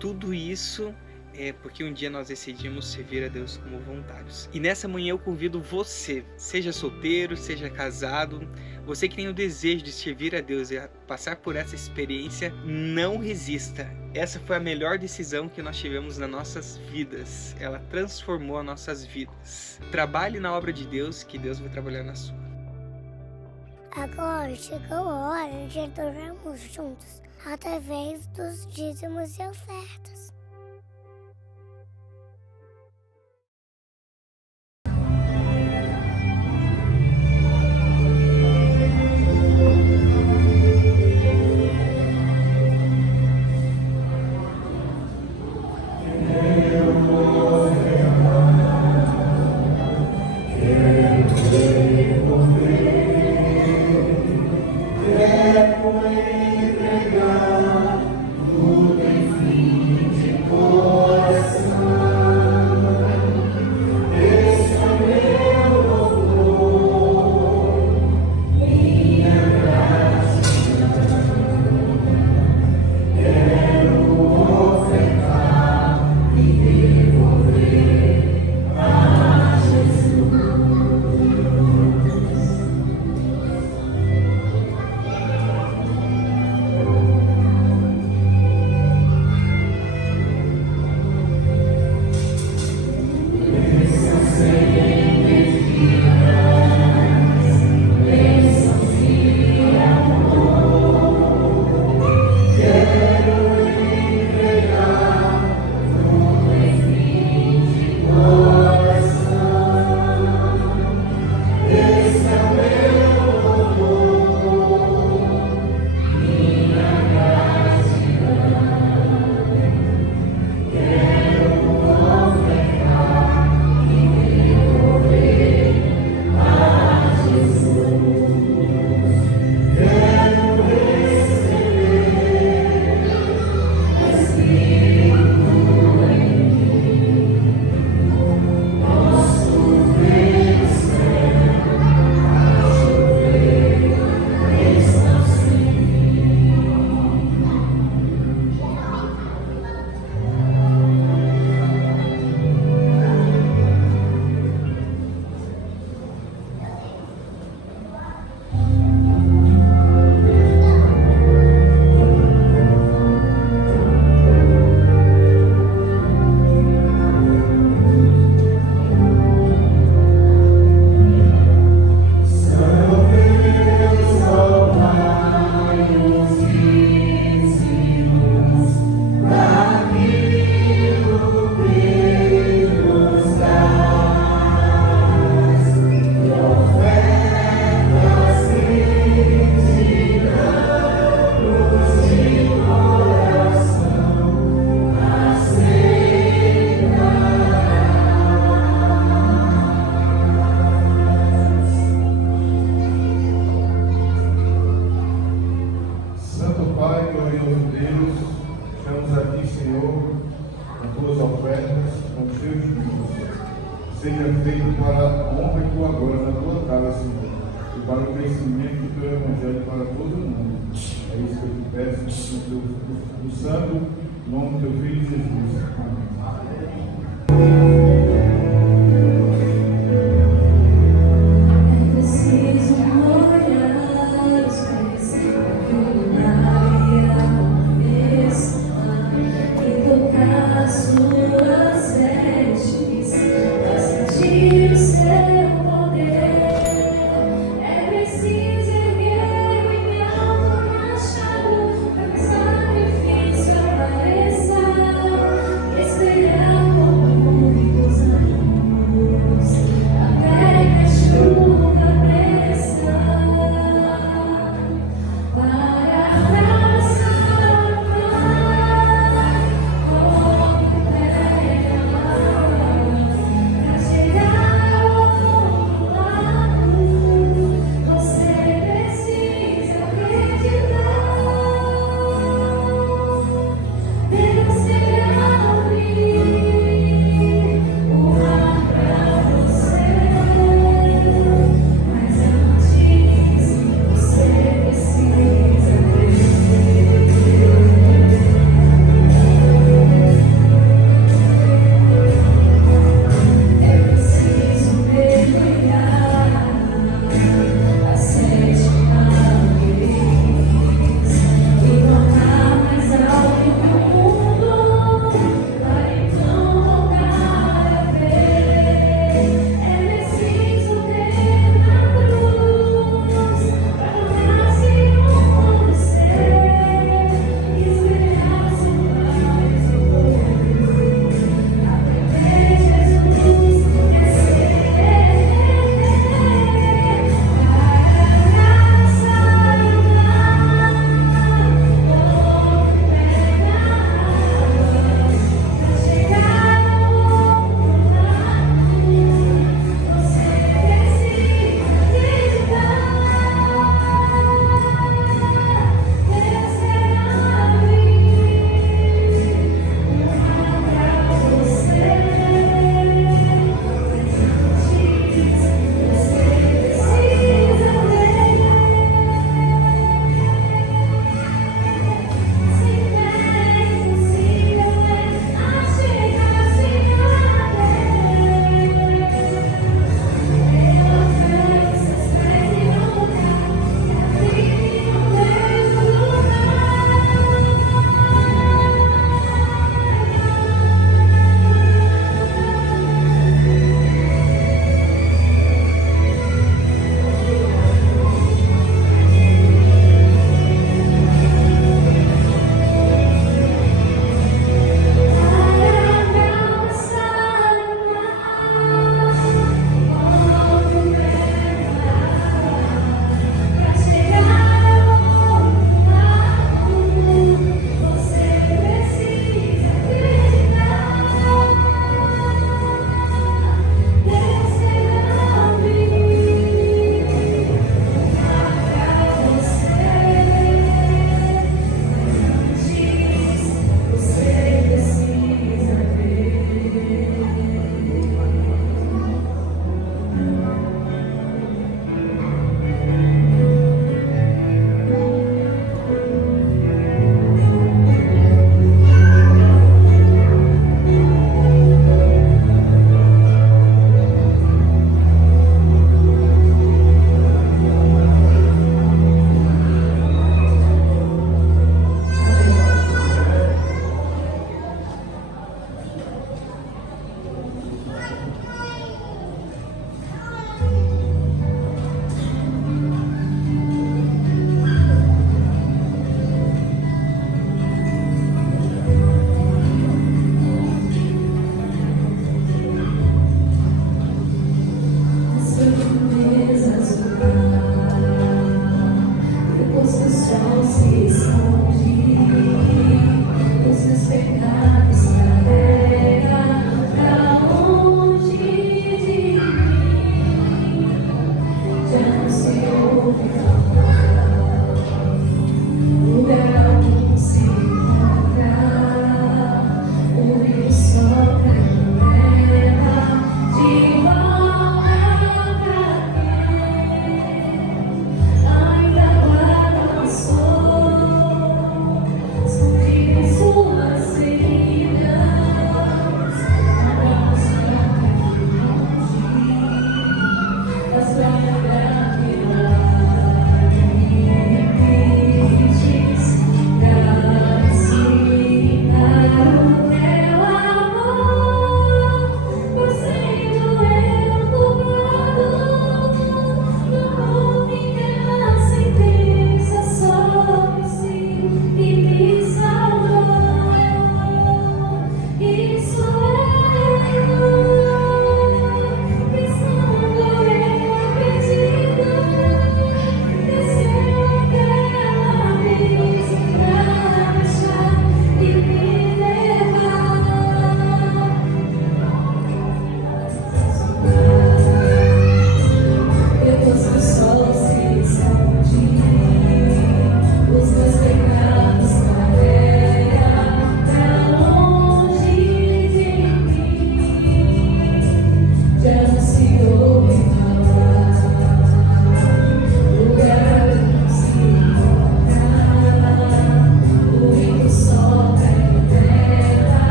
Tudo isso é porque um dia nós decidimos servir a Deus como voluntários. E nessa manhã eu convido você, seja solteiro, seja casado, você que tem o desejo de servir a Deus e passar por essa experiência, não resista. Essa foi a melhor decisão que nós tivemos nas nossas vidas. Ela transformou as nossas vidas. Trabalhe na obra de Deus, que Deus vai trabalhar na sua. Agora chegou a hora de adorarmos juntos, através dos dízimos e ofertas. seja feito para a honra e tua glória na tua casa, Senhor, e para o crescimento do teu evangelho para todo mundo. É isso que eu te peço, no santo nome do teu filho Jesus. Amém. Preciso olhar os pés,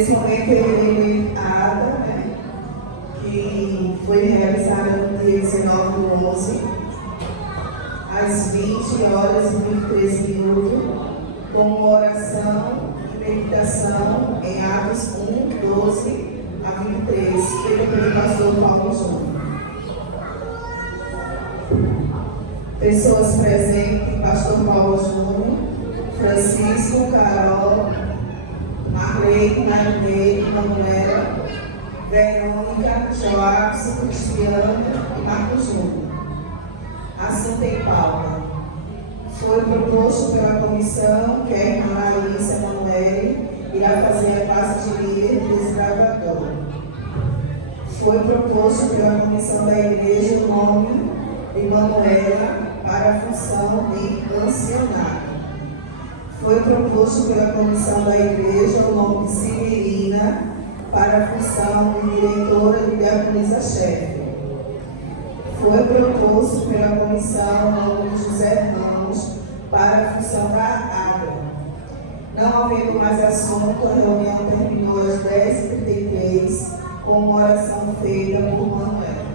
Nesse momento eu irei a ata, né, que foi realizada no dia 19/11, às 20h23, com uma oração e meditação em Atos 1:12-23, feita pelo pastor Paulo Júnior. Pessoas presentes: pastor Paulo Júnior, Francisco, Carol, Marlene, Marinei, Manuela, Verônica, Joaquim, Cristiano e Marcos Júnior. Assunto em pauta. Foi proposto pela comissão que a irmã Larissa Manoeli irá fazer a classe de líder desbravador. Foi proposto pela comissão da igreja o nome de Manuela para a função de ancianato. Foi proposto pela comissão da igreja o nome de Severina para a função de diretora de diaconisa-chefe. Foi proposto pela comissão o nome de José Ramos para a função da área. Não havendo mais assunto, a reunião terminou às 10h33 com uma oração feita por Manuel.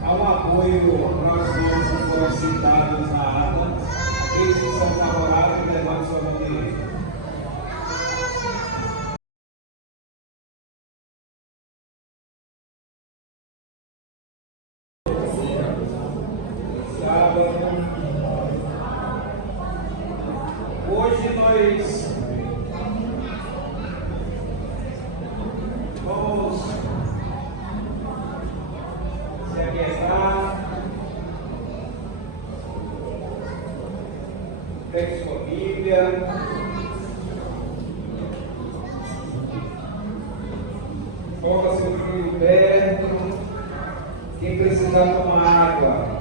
Há um apoio para os nomes que foram citados na ata. Aqueles que são favoráveis, levantem sua mão direita. Hoje nós vamos se aquietar, pegue sua Bíblia, coloca seu filho perto, quem precisar tomar água.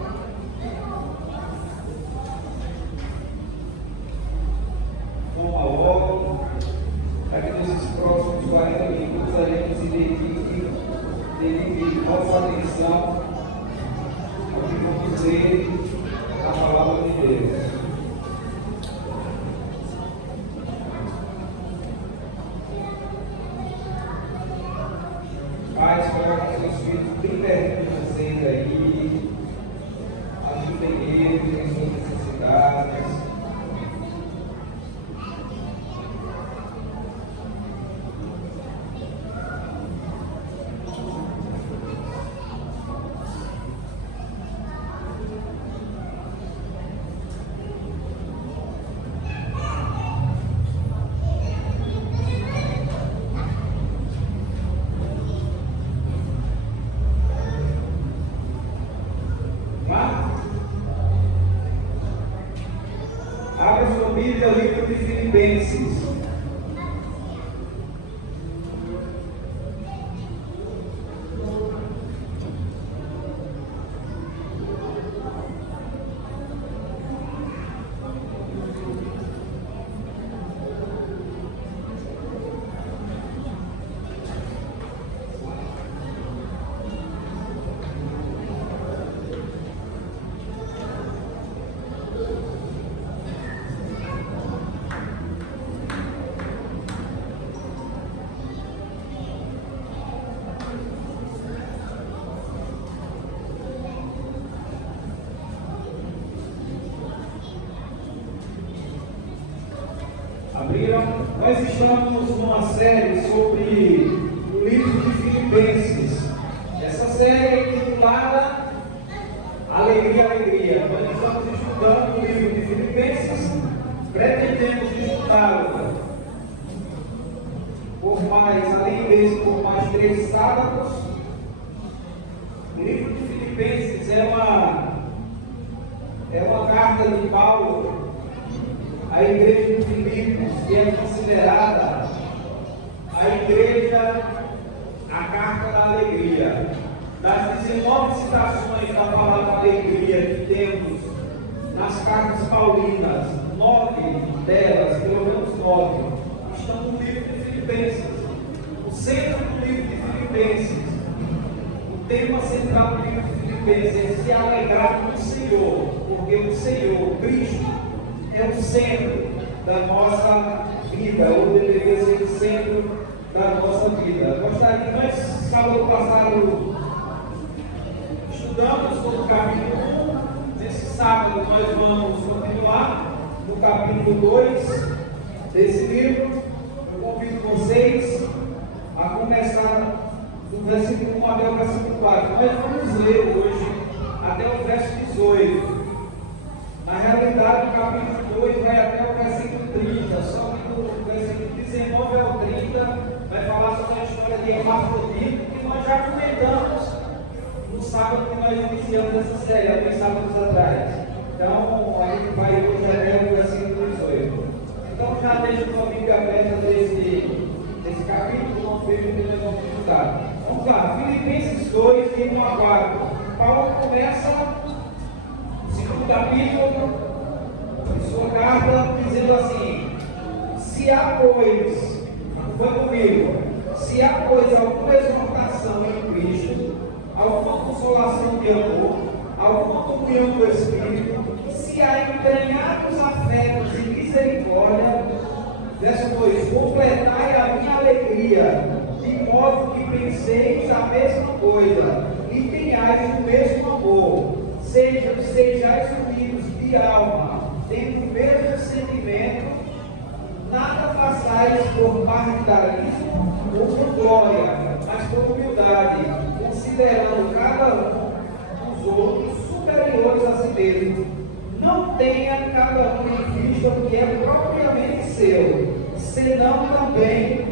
Toma logo, para que nesses próximos 40 minutos a gente se dedique nossa atenção ao que vamos dizer na palavra de Deus. Pais, coloquem seus filhos bem perto de vocês aí, ajudem eles em suas necessidades. Abra sua Bíblia, livro de Filipenses. Abriram? Nós estamos numa série sobre o livro de Filipenses. Essa série é intitulada Alegria, Alegria. Nós estamos estudando o livro de Filipenses, pretendemos estudá-lo além desse, por mais 3 sábados. O livro de Filipenses é uma carta de Paulo à igreja de Filipos, que é considerada a igreja, a carta da alegria. Das 19 citações da palavra alegria que temos nas cartas paulinas, 9 delas, pelo menos 9, estão no livro de Filipenses. O centro do livro de Filipenses, o tema central central do livro de Filipenses é se alegrar no Senhor, porque o Senhor, Cristo, é o centro da nossa vida, ou deveria ser o centro da nossa vida. Gostaria que nós, sábado passado, estudamos no capítulo 1, nesse sábado nós vamos continuar no capítulo 2 desse livro. Eu convido vocês a começar do versículo 1 até o versículo 4. Nós vamos ler hoje até o verso 18. Na realidade, o capítulo 2 vai até o versículo 30, só que do versículo 19 ao 30 vai falar sobre a história de Epafrodito, que nós já comentamos no sábado que nós iniciamos essa série, alguns sábados atrás. Então, a gente vai hoje até o versículo 18. Então, já deixa a sua Bíblia aberta desse capítulo, vamos ver o que nós vamos estudar. Vamos lá, Filipenses 2, de 1 a 4. Paulo começa o segundo capítulo de sua carta dizendo assim: se há, pois, vai comigo, se há, pois, alguma exortação em Cristo, alguma consolação de amor, alguma comunhão do Espírito, se há entranhados afetos e misericórdia, verso 2: completai a minha alegria, de modo que penseis a mesma coisa e tenhais o mesmo amor, sejais unidos de alma, tendo o mesmo sentimento, nada façais por partidarismo ou por glória, mas por humildade, considerando cada um dos outros superiores a si mesmo. Não tenha cada um em vista o que é propriamente seu, senão também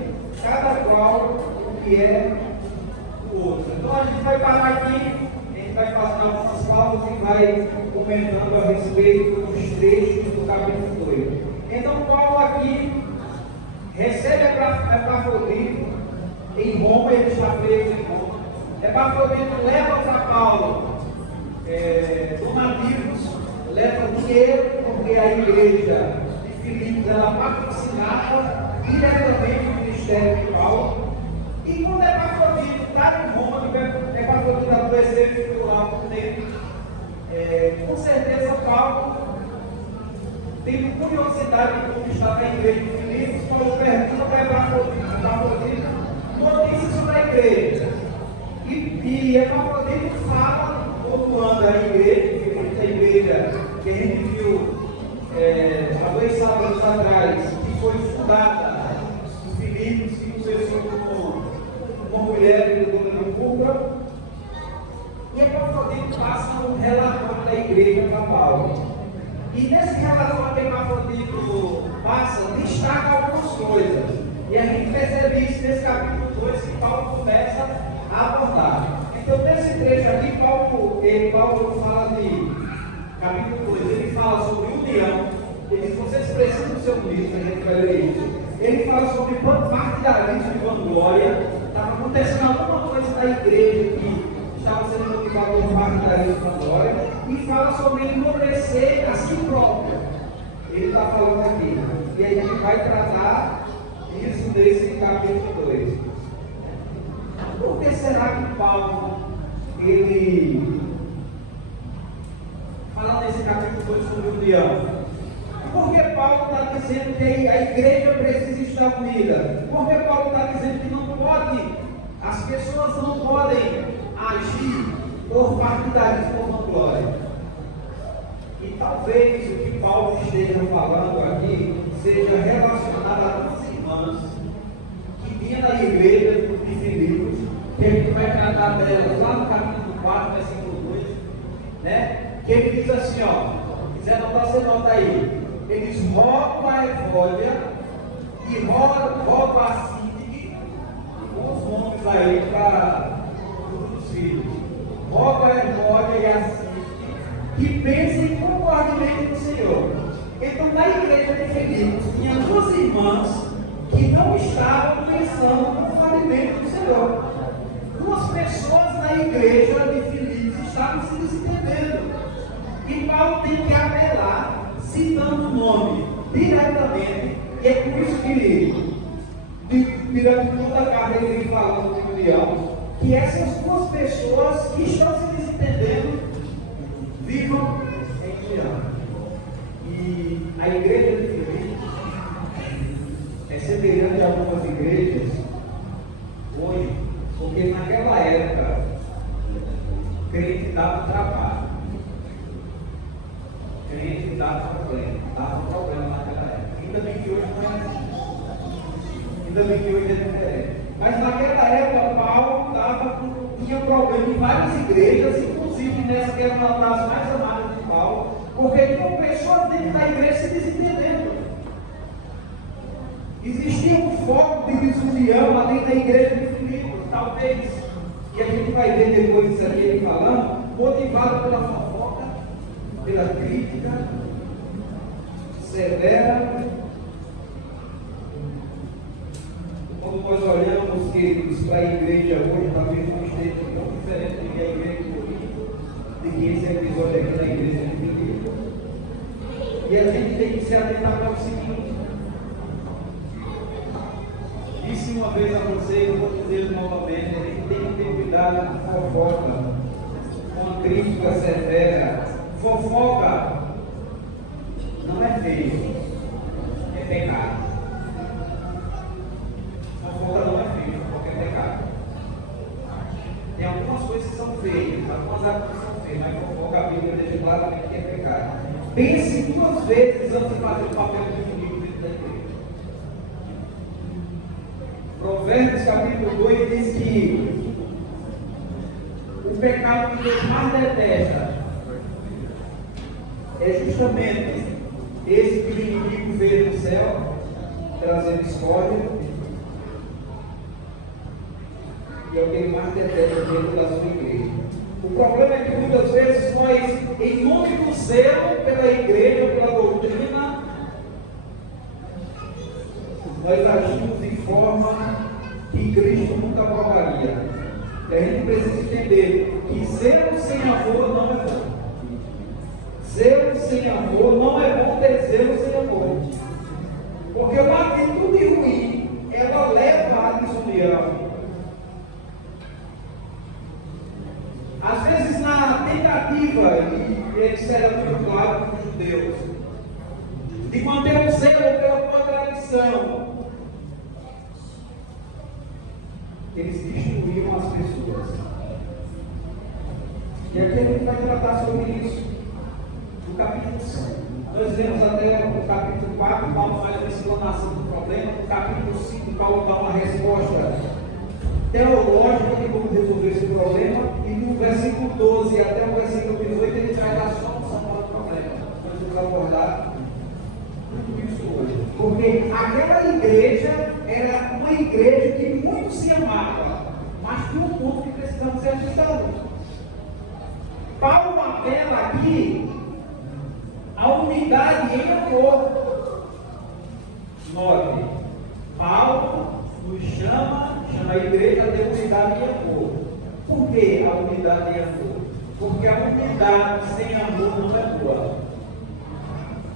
cada qual o que é do outro. Então a gente vai parar aqui, a gente vai fazer algumas pausas e vai comentando a respeito dos trechos do capítulo 2. Então Paulo aqui recebe Epafrodito em Roma, ele está preso em Roma. Epafrodito leva para Paulo donativos, leva dinheiro, porque a igreja de Filipos ela patrocinava diretamente o ministério de Paulo. E quando Epafrodito está em Roma, Epafrodito adoeceu e ficou lá por tempo, com certeza Paulo, tendo curiosidade de conquistar a igreja de Filipos, Paulo pergunta para Epafrodito notícias sobre a igreja. E Epafrodito fala como anda a igreja, a igreja que a gente viu há 2 sábados atrás, que foi fundada por Filipos, que começou com uma mulher de dona de Cupra. E Epafrodito passa um relatório da igreja para Paulo. E nesse relatório que Epafrodito passa, destaca algumas coisas. E a gente percebe isso nesse capítulo 2 que Paulo começa a abordar. Então, nesse trecho aqui, Paulo fala de capítulo 2, ele fala sobre união. Ele diz: vocês precisam ser unidos, a gente vai ler isso. Ele fala sobre partidarismo e vanglória. Estava acontecendo alguma coisa na igreja que estava sendo motivado por partidarismo e vanglória. E fala sobre enobrecer a si próprio. Ele está falando aqui. E a gente vai tratar isso nesse capítulo 2. Por que será que Paulo, ele fala nesse capítulo 2 sobre união? Por que Paulo está dizendo que a igreja precisa estar unida? Por que Paulo está dizendo que não pode, as pessoas não podem agir por partidarismo ou vanglória? E talvez o que Paulo esteja falando aqui seja relacionado a duas irmãs que vinham da igreja de Filipos, que a gente vai tratar delas lá no capítulo 4, versículo 2, né? Que ele diz assim, quiser anotar, você nota aí. Ele diz: rogo a Evódia e rogo a Sintique, com os nomes aí para os filhos. Rogo a Evódia e a Sintique que pensem concordemente no Senhor. Então, na igreja de Filipos, tinha duas irmãs que não estavam pensando concordemente no Senhor. Duas pessoas na igreja de Filipos estavam se desentendendo. E Paulo tem que apelar, citando o nome diretamente, e é por isso que, durante toda a carta, ele vem falando de união, que essas duas pessoas que estão se desentendendo vivam em união. E a igreja de Filipe é semelhante a algumas igrejas hoje, porque naquela época o crente dava trabalho, o crente dava problema naquela época. Ainda bem que hoje não é assim. Ainda bem que hoje é diferente. Mas naquela época Paulo tinha problema em várias igrejas, inclusive nessa que era uma das mais amadas de Paulo, porque tinham pessoas dentro da igreja se desentendendo. Existia um foco de desunião lá dentro da igreja de Filipe, talvez, e a gente vai ver depois isso aqui ele falando, motivado pela fofoca, pela crítica severa. Quando nós olhamos, queridos, para a igreja hoje, talvez não esteja tão diferente do que a igreja de Corinto, de que esse episódio aqui da igreja de Filipe. E a gente tem que se atentar para o seguinte. Disse uma vez a vocês, eu vou dizer novamente, a gente tem que ter cuidado com fofoca, com a crítica severa. Fofoca não é feio, é pecado. Fofoca não é feio, fofoca é pecado. Tem algumas coisas que são feias, algumas atitudes são feias, mas fofoca a Bíblia deixa claramente que é pecado. Pense duas vezes antes de fazer o papel de inimigo dentro da igreja. Provérbios capítulo 2 diz que o pecado que Deus mais detesta é justamente esse que o inimigo veio do céu, trazendo discórdia, e é o que ele mais detesta dentro da sua igreja. O problema é que muitas vezes nós, em nome do zelo pela igreja, pela doutrina, nós agimos de forma que Cristo nunca aprovaria. E a gente precisa entender que zelo sem amor não é bom. Zelo sem amor não é bom ter zelo sem amor. Porque uma atitude ruim, ela leva à desunião. Às vezes na tentativa, e isso era muito claro para os judeus, de manter o zelo pela tua tradição, eles destruíam as pessoas. E aqui a gente vai tratar sobre isso no capítulo 5. Nós lemos até o capítulo 4, Paulo faz uma explanação do problema. No capítulo 5, Paulo dá uma resposta teológica de como resolver esse problema. E no versículo 12 até o versículo 18, ele traz a solução para o problema. Nós vamos abordar tudo isso hoje. Porque aquela igreja era uma igreja que muito se amava, mas tinha um ponto que precisamos ser ajustados. Paulo apela aqui a unidade em amor. Note, Paulo nos chama a igreja a ter unidade em amor. Por que a unidade em amor? Porque a unidade sem amor não é boa.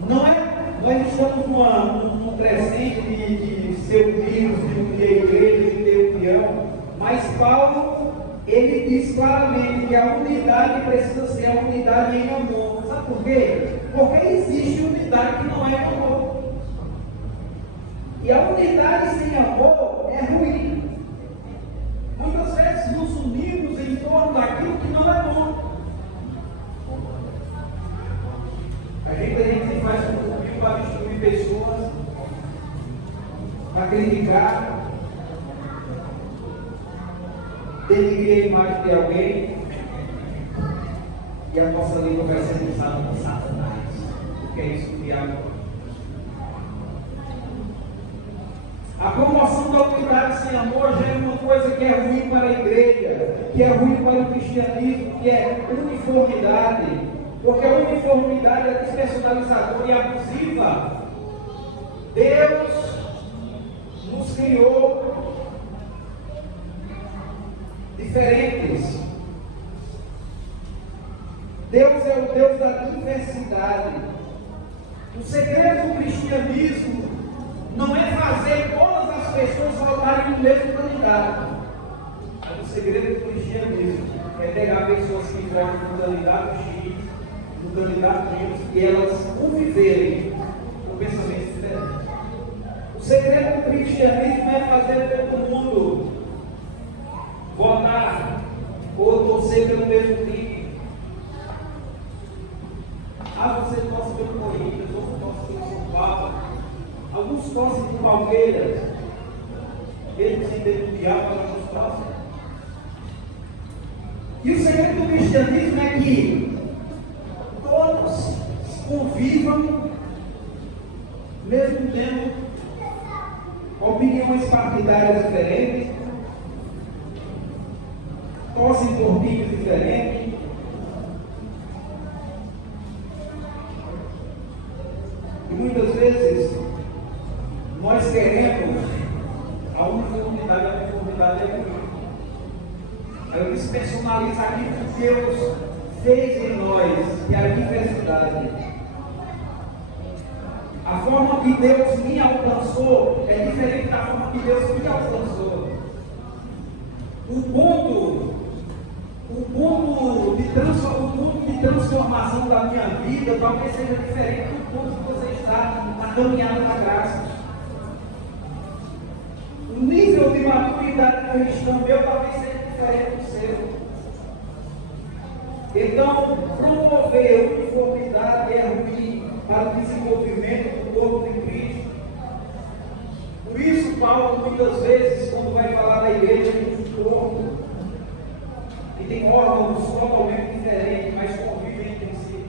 Não é. Nós estamos num crescente de ser unidos, de unir a igreja, de ter união, mas Paulo, ele diz claramente que a unidade precisa ser a unidade em amor. Sabe por quê? Porque existe unidade que não é amor. E a unidade sem amor é ruim. Muitas vezes nos unimos em torno daquilo que não é bom. A gente faz um convite para destruir pessoas, para criticar, denigrir a imagem de alguém, e a nossa língua vai ser usada por Satanás. Porque é isso que o diabo. A promoção da unidade sem amor já é uma coisa que é ruim para a igreja, que é ruim para o cristianismo, que é uniformidade. Porque a uniformidade é despersonalizadora e abusiva. Deus nos criou diferentes. Deus é o Deus da diversidade. O segredo do cristianismo não é fazer todas as pessoas votarem no mesmo candidato. O segredo do cristianismo é pegar pessoas que votam no candidato X, no candidato Y, e elas conviverem com pensamentos diferentes. O segredo do cristianismo é fazer todo mundo votar ou torcer pelo mesmo time. Você torce pelo Corinthians, outros torcem pelo São Paulo, alguns torcem por Palmeiras, mesmo sem ter mundial, mas alguns torcem. E o segredo do cristianismo é que todos convivam, mesmo tendo opiniões partidárias diferentes, torcem por times diferentes. E muitas vezes nós queremos a uniformidade, a uniformidade é bonita. Eu quis personalizar aquilo que Deus fez em nós, que é a diversidade. A forma que Deus me alcançou é diferente da forma que Deus me alcançou. O ponto de transformação da minha vida talvez seja diferente do ponto que você está na caminhada da graça. O nível de maturidade cristã meu talvez seja diferente do seu. Então, promover uniformidade é ruim para o desenvolvimento do corpo de Cristo. Por isso, Paulo, muitas vezes, quando vai falar da igreja, diz um corpo que tem órgãos totalmente diferentes, mas convivem entre si,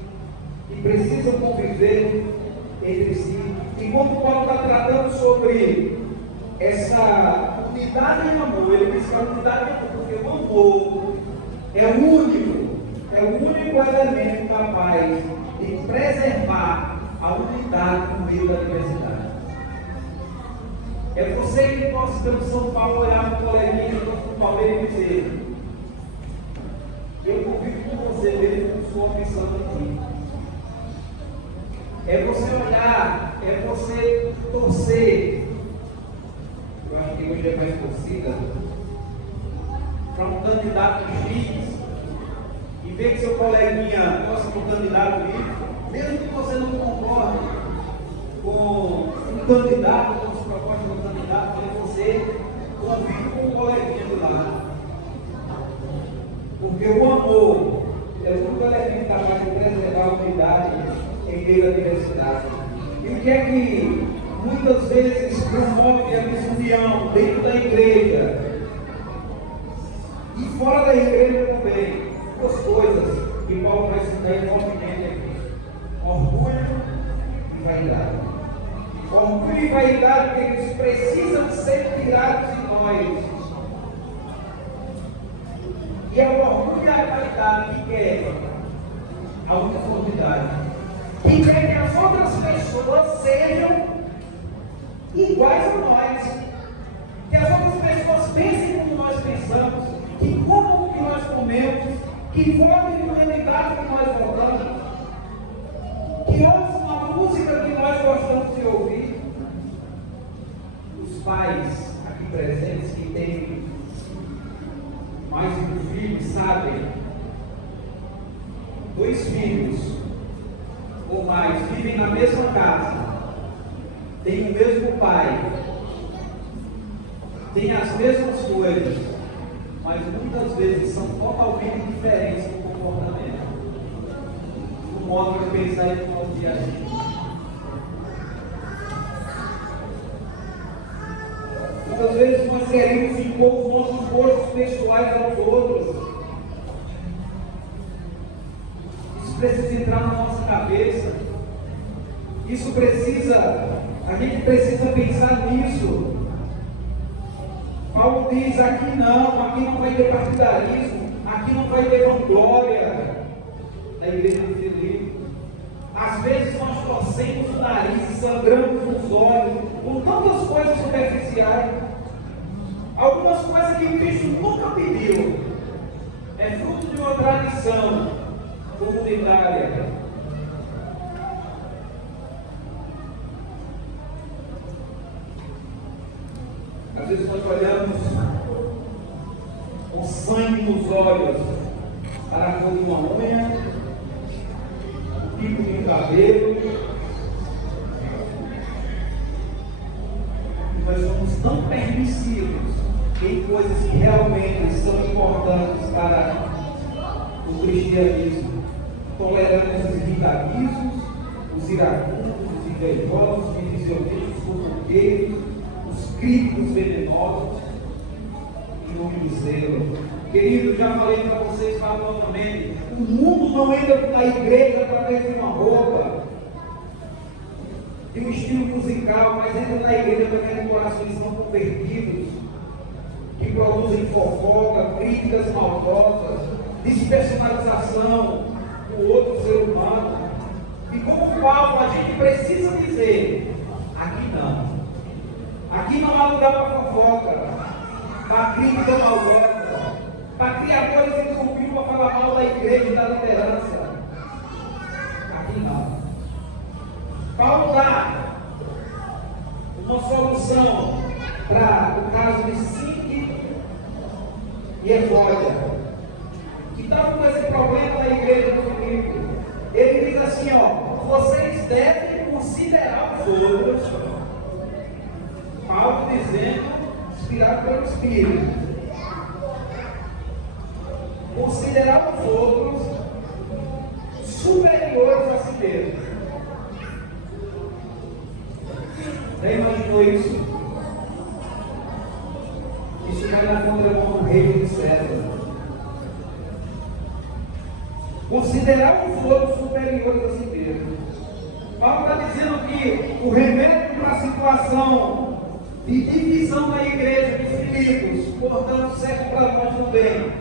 e precisam conviver entre si. E quando Paulo está tratando sobre essa unidade em amor, ele diz que a unidade em amor, porque o amor é o único elemento capaz de preservar a unidade no meio da diversidade. É você que torce pelo São Paulo olhar para o coleguinha que torce para o Palmeiras e dizer: eu convivo com você mesmo com sua opção aqui. É você olhar, é você torcer. Eu acho que hoje é mais torcida para um candidato X e ver que seu coleguinha torce para o candidato Y, mesmo que você não concorde com um candidato, com as propostas do candidato, mas você convive com o coleguinha do lado. Porque o amor é o único elemento capaz de preservar a unidade em meio à diversidade. E o que é que muitas vezes promove a desunião dentro da igreja e fora da igreja também? Duas coisas que Paulo vai citar em movimento aqui: orgulho e vaidade. Orgulho e vaidade, que eles precisam ser tirados de nós. E é o orgulho e a vaidade que quer a uniformidade, que quer que as outras pessoas sejam iguais a nós, que as outras pessoas pensem como nós pensamos, que comam o que nós comemos, que votem no candidato que nós votamos, que ouçam a música que nós gostamos de ouvir. Os pais aqui presentes que têm mais de um filho sabem: 2 filhos ou mais vivem na mesma casa, têm o mesmo pai, têm as mesmas coisas, mas muitas vezes são totalmente diferentes no comportamento, no modo de pensar e no modo de agir. Muitas vezes nós queremos impor os nossos gostos pessoais aos outros. Isso precisa entrar na nossa cabeça. A gente precisa pensar nisso. Paulo diz: aqui não vai ter partidarismo, aqui não vai ter vanglória na igreja de Filipe. Às vezes nós torcemos o nariz e sangramos os olhos com tantas coisas superficiais. Algumas coisas que Cristo nunca pediu. É fruto de uma tradição comunitária. Às vezes nós olhamos com sangue nos olhos, para a cor de uma unha, o tipo de cabelo. Nós somos tão permissivos em coisas que realmente são importantes para o cristianismo. Toleramos os irritadizos, os iracundos, os invejosos, os divisionistas, os fofoqueiros, os críticos venenosos, em nome do Senhor. Querido, já falei para vocês novamente, o mundo não entra na igreja através de uma roupa, de um estilo musical, mas entra na igreja através de corações que são convertidos, que produzem fofoca, críticas maldosas, despersonalização do outro ser humano. E como Paulo, a gente precisa dizer, aqui não. Aqui não há lugar para fofoca, para crítica maldosa, para criadores de grupinho para falar mal da igreja e da liderança. Aqui não. Paulo dá uma solução para o caso de Sinque e Evódia, que estavam com esse problema da igreja do Filipe. Ele diz assim, ó, vocês devem considerar os outros, Paulo dizendo, inspirado pelo Espírito, considerar os outros superiores a si mesmos. Já imaginou isso? Isso vai na contramão do reino de César. Considerar os outros superiores a si mesmo. Paulo está dizendo que o remédio para a situação de divisão da igreja de Filipos, portanto, serve para nós também.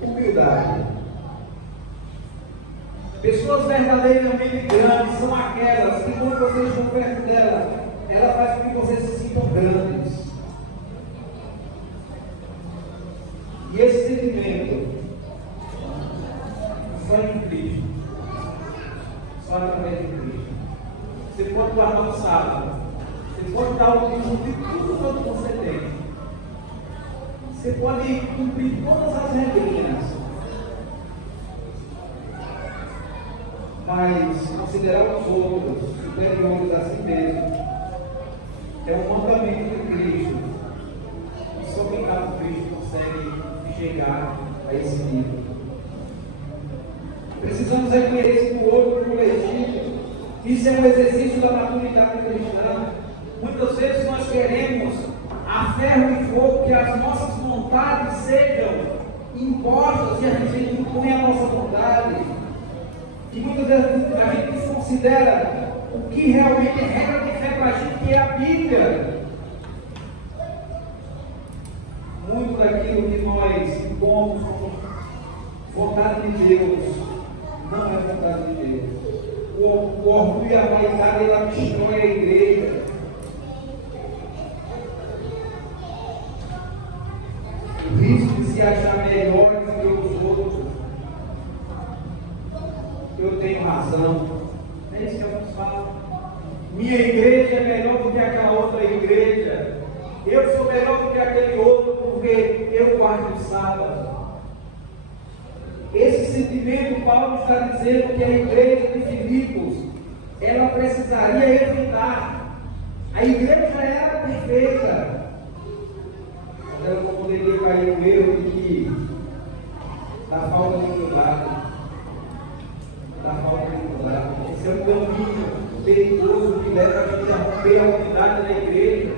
Humildade. Pessoas verdadeiramente grandes são aquelas que, quando vocês estão perto dela, ela faz com que vocês se sintam grandes. E esse sentimento só em Cristo, só através de Cristo. Você pode guardar o sábado, você pode dar o dízimo de tudo que você tem, você pode cumprir todas as regrinhas, mas considerar os outros superiores a si mesmo é um mandamento de Cristo, e só quem está com Cristo consegue chegar a esse nível. Precisamos reconhecer que o outro como legítimo. Isso é um exercício da maturidade cristã. Muitas vezes nós queremos a ferro e fogo que as nossas vontades sejam impostas e a gente impõe a nossa vontade. E muitas vezes a gente desconsidera o que realmente é regra de fé para a gente, que é a Bíblia. Muito daquilo que nós impomos como vontade de Deus não é vontade de Deus. O orgulho e a vaidade, ela destrói a igreja. O risco de se achar melhores que os outros. Eu tenho razão. É isso que eu falo. Minha igreja é melhor do que aquela outra igreja. Eu sou melhor do que aquele outro porque eu guardo o sábado. Esse sentimento, Paulo está dizendo que a igreja de Filipos, ela precisaria evitar. A igreja era perfeita. Mas ela não poderia cair no erro da falta de humildade. Da falta de humildade. Esse é um caminho perigoso que leva a gente a romper a unidade da igreja.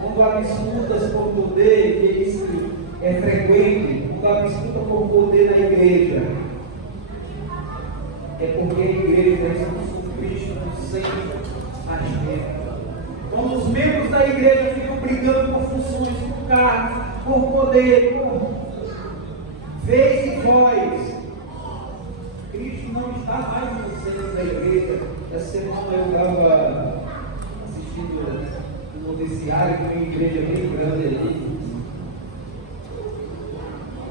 Quando há disputas por poder, que isso é frequente, quando há disputa por poder na igreja, é porque a igreja está com Cristo sempre mais tempo. Quando os membros da igreja ficam brigando por funções, por cargos, por poder, por vez e voz, Cristo não está mais no centro da igreja. Essa semana eu estava assistindo um noticiário de uma igreja bem grande ali.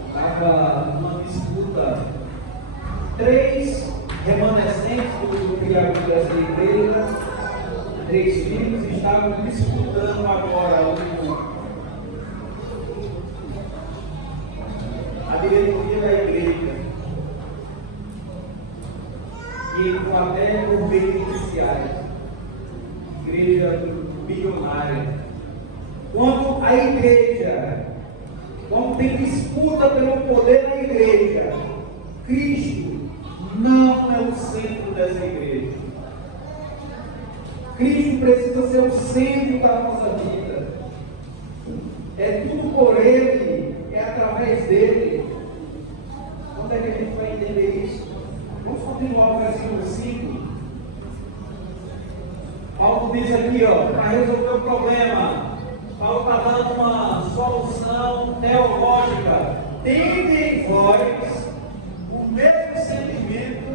Estava uma disputa. 3 remanescentes do criador dessa igreja, 3 filhos, estavam disputando agora diretoria da igreja, que entrou até por beneficiários, igreja bilionária. Quando a igreja, quando tem disputa pelo poder na igreja, Cristo não é o centro dessa igreja. Cristo precisa ser o centro da nossa vida. É tudo por Ele, é através dele. Quando é que a gente vai entender isso? Vamos continuar o versículo 5. Paulo diz aqui, para resolver o problema, Paulo está dando uma solução teológica. Tende em vós o mesmo sentimento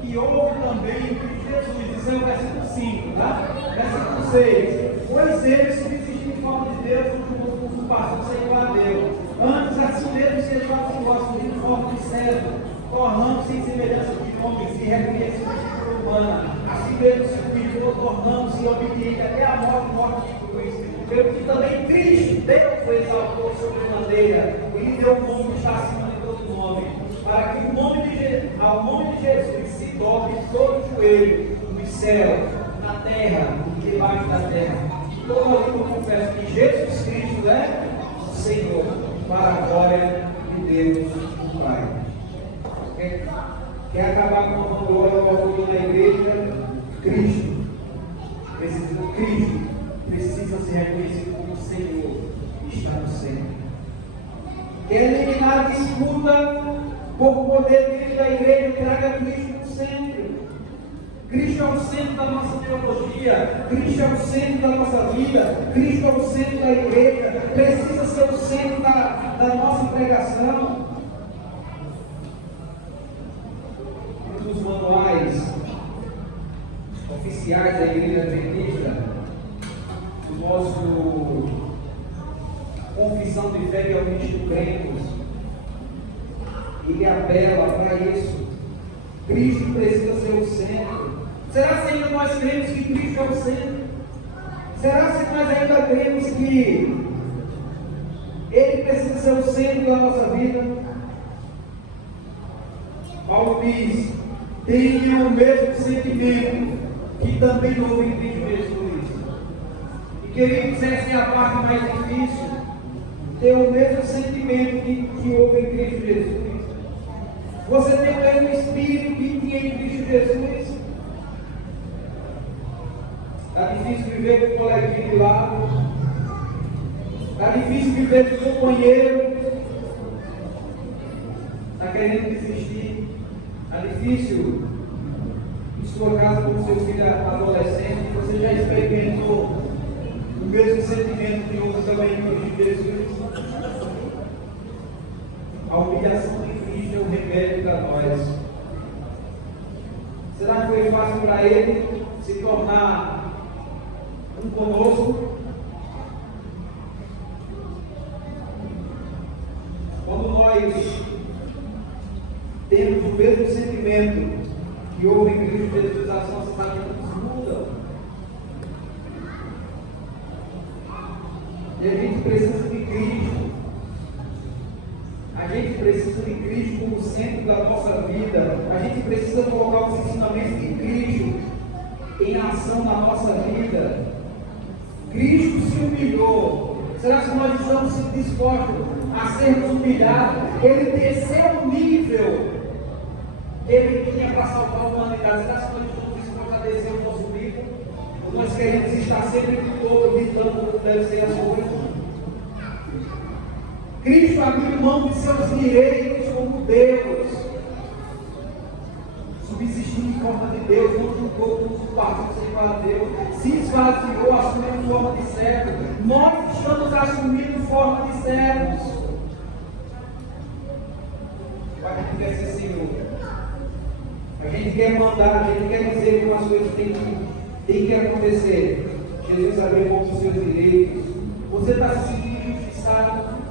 que houve também em Cristo Jesus. Isso é o versículo 5, tá? Versículo 6. Pois ele, subsistindo em forma de Deus, não usurpação sem igual a Deus. Antes, assim mesmo, se esvaziou em vós, em forma de servo, tornando-se em semelhança de homens e reconhecendo a figura humana. Assim mesmo se humilhou, tornando-se obediente até a morte de cruz. Pelo que também Cristo, Deus o exaltou sobremaneira, e lhe deu um nome que está acima de todo nome, para que ao nome de Jesus se dobre todo o joelho, nos céus, na terra e debaixo da terra. Toda língua confessa que Jesus Cristo é o Senhor, para a glória de Deus o Pai. Quer acabar com a glória da igreja? Cristo precisa ser reconhecido como Senhor e está no centro. Quer eliminar a disputa por poder dentro da igreja? Traga Cristo no centro. Cristo é o centro da nossa teologia, Cristo é o centro da nossa vida, Cristo é o centro da igreja, precisa ser o centro da nossa pregação. Um dos manuais oficiais da Igreja Adventista, do nosso Confissão de Fé, que é o Cristo Cremos, ele apela para isso. Cristo precisa ser o centro. Será que ainda nós cremos que Cristo é o centro? Será que nós ainda cremos que Ele precisa ser o centro da nossa vida? Paulo diz: tenham o mesmo sentimento que também houve em Cristo Jesus. E queridos, essa é a parte mais difícil. Ter o mesmo sentimento que houve em Cristo Jesus. Você tem o mesmo Espírito que tinha em Cristo Jesus. Está difícil viver com o coleguinha de lado. Está difícil viver com o companheiro. Está querendo desistir. Está difícil em sua casa com seu filho adolescente. Você já experimentou o mesmo sentimento que houve também em Cristo Jesus. A humilhação de Cristo é um remédio para nós. Será que foi fácil para Ele se tornar um conosco? Quando nós temos o mesmo sentimento que houve em Cristo Jesus, as nossas atitudes mudam. E a gente precisa de Cristo. A gente precisa de Cristo como centro da nossa vida. A gente precisa colocar os ensinamentos de Cristo em ação na nossa vida. Cristo se humilhou. Será que nós estamos dispostos a sermos humilhados? Ele desceu o nível que Ele tinha para salvar a humanidade. Será que nós estamos dispostos a descer o nosso nível? Ou nós queremos estar sempre todo gritando como deve ser as coisas? Cristo abriu mão de seus direitos como Deus, subsistindo em forma de Deus, não julgou como usurpação sem igual a Deus, se esvaziou, assumindo forma de servo. Nós estamos assumindo forma de servos. A gente quer ser Senhor, a gente quer mandar, a gente quer dizer como as coisas têm que acontecer. Jesus abriu mão dos seus direitos. Você está se sentindo injustiçado?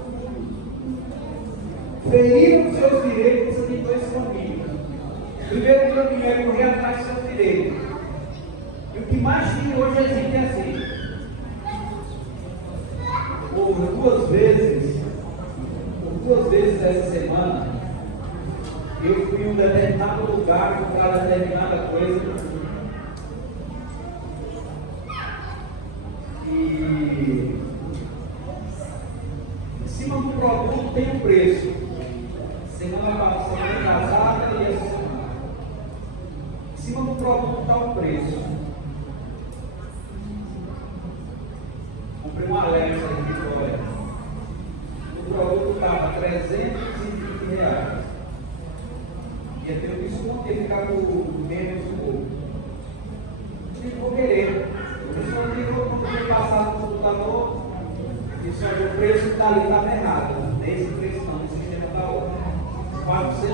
Ferir os seus direitos, você tem dois caminhos. O primeiro caminho é correr atrás dos seus direitos. E o que mais tem hoje a gente é assim. Por duas vezes dessa semana, eu fui em um determinado lugar comprar determinada coisa e em cima do produto tem um preço. Semana passada e essa semana. Em cima do produto está o preço. Comprei uma Alexa aqui fora. O produto estava R$320. Ia ter um desconto, ia ficar por menos um pouco. Não vou querer. Eu só digo quando eu passar no computador, disse: olha, o preço que está ali estava errado. Nesse preço não, o sistema está outro. R$400.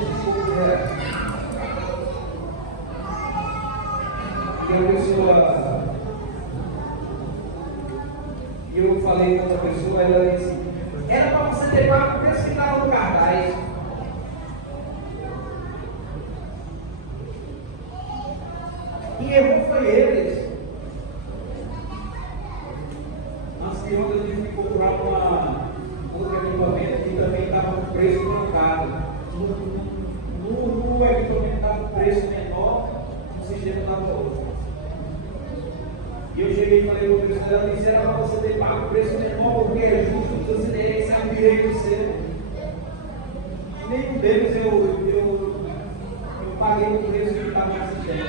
E a pessoa. E eu falei com outra pessoa, ela disse: era para você ter pago o preço que estava no cartaz. E errou foi eles. Antes de ontem eu tive que procurar outro equipamento que também estava com preço trocado. No equipamento estava com preço menor, no sistema estava outro. E eu cheguei e falei para o pessoal, ela disse: era para você ter pago o preço menor, porque é justo que você tenha esse direito seu. Nenhum deles eu paguei o preço que estava no sistema.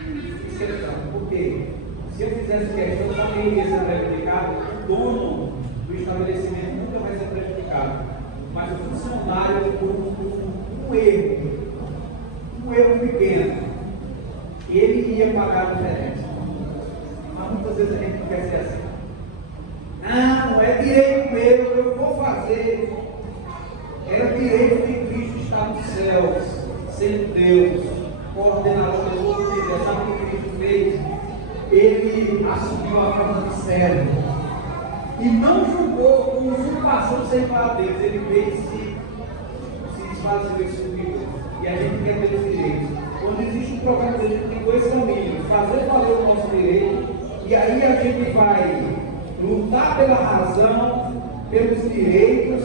Fiz questão, porque se eu fizesse questão, eu também iria ser prejudicado. O dono do estabelecimento nunca vai ser prejudicado, mas o funcionário, por um erro pequeno, ele ia pagar a diferença. Mas muitas vezes a gente não quer ser assim. Não é direito meu, eu vou fazer. Era direito de Cristo estar nos céus, sendo Deus, coordenador de todo o universo. Sabe o que Cristo fez? Ele assumiu a forma de servo e não julgou com usurpação sem para Deus. Ele veio se desfazer esse superior. E a gente quer ter os direitos. Quando existe um programa, a gente tem dois caminhos: fazer valer o nosso direito, e aí a gente vai lutar pela razão, pelos direitos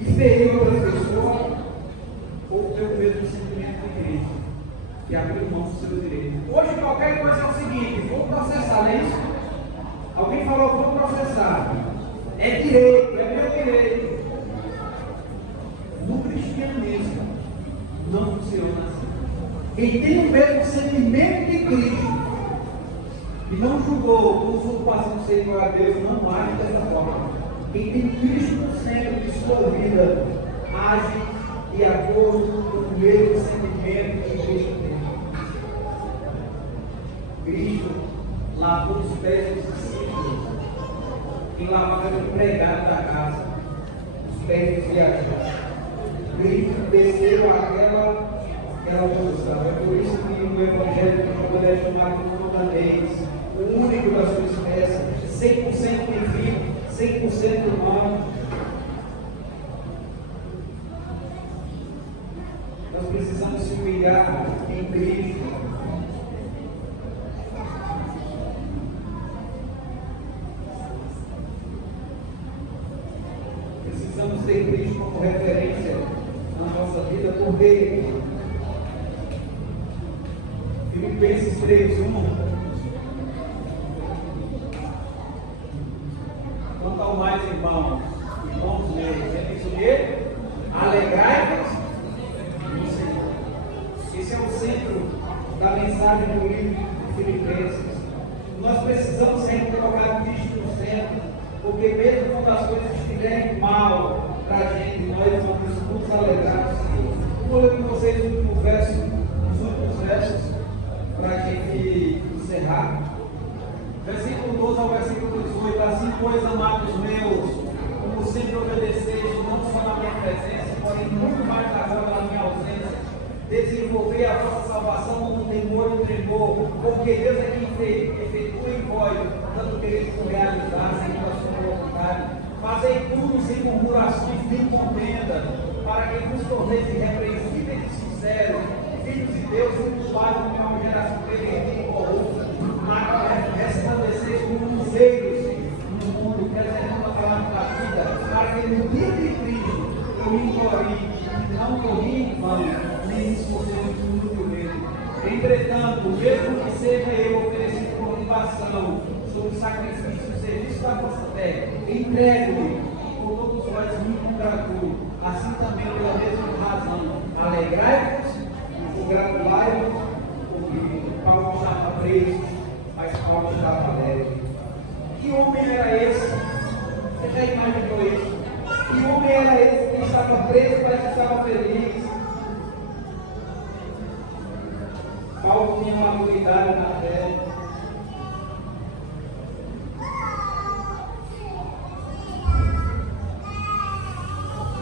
e ferir outra pessoa, ou pelo mesmo sentimento de Cristo, que abriu mão dos seus direitos. Hoje qualquer coisa é o seguinte: vou processar, não é isso? Alguém falou: vou processar. É direito, é meu direito. No cristianismo não funciona assim. Quem tem o mesmo sentimento de Cristo e não julgou por usurpação do Senhor a Deus, não age dessa forma. Quem tem Cristo no centro de sua vida age de acordo com o mesmo sentimento que Cristo tem. Cristo lavou os pés dos discípulos, quem lavava era o empregado da casa, os pés dos viajantes. Cristo desceu aquela posição. É por isso que o Evangelho que eu poderia chamar de montanês, o único da sua espécie, 100% divino, 100% humano. Nós precisamos se humilhar em Cristo. Precisamos ter Cristo como referência na nossa vida, porque Filipenses 3:1. Quanto ao mais, irmãos meus, é isso mesmo? Alegrai-vos no Senhor. Esse é o centro da mensagem do livro de Filipenses. Nós precisamos sempre colocar Cristo no centro, porque mesmo quando as coisas estiverem mal para a gente, nós vamos nos alegrar no Senhor. Vou ler com vocês os últimos versos, para a gente encerrar. Versículo 12 ao versículo 18: assim, pois, amados meus, como sempre obedeceste, não só na minha presença, porém muito mais agora na minha ausência, desenvolver a vossa salvação com temor e tremor, porque Deus é quem efetua em vós, tanto quereis realizar segundo a sua vontade. Fazei tudo sem murmurações nem contenda, para que vos torneis irrepreensíveis e sinceros, filhos de Deus, impulsados em uma geração pervertida e corrupta, na qual resplandeceis como luzeiros no mundo, preservando a palavra da vida, para que no dia de Cristo eu salvação, livres por sermos muito medo. Entretanto, mesmo que seja eu oferecido por libação, sobre o sacrifício, o serviço da vossa fé, entregue-me por todos vós muito gratuito, assim também pela mesma razão, alegrai-vos e congratulai-vos, porque Paulo estava preso, mas Paulo estava alegre. Que homem era esse? Você já imaginou isso? Que homem era esse que estava preso, mas estava feliz? Paulo tinha maturidade na fé.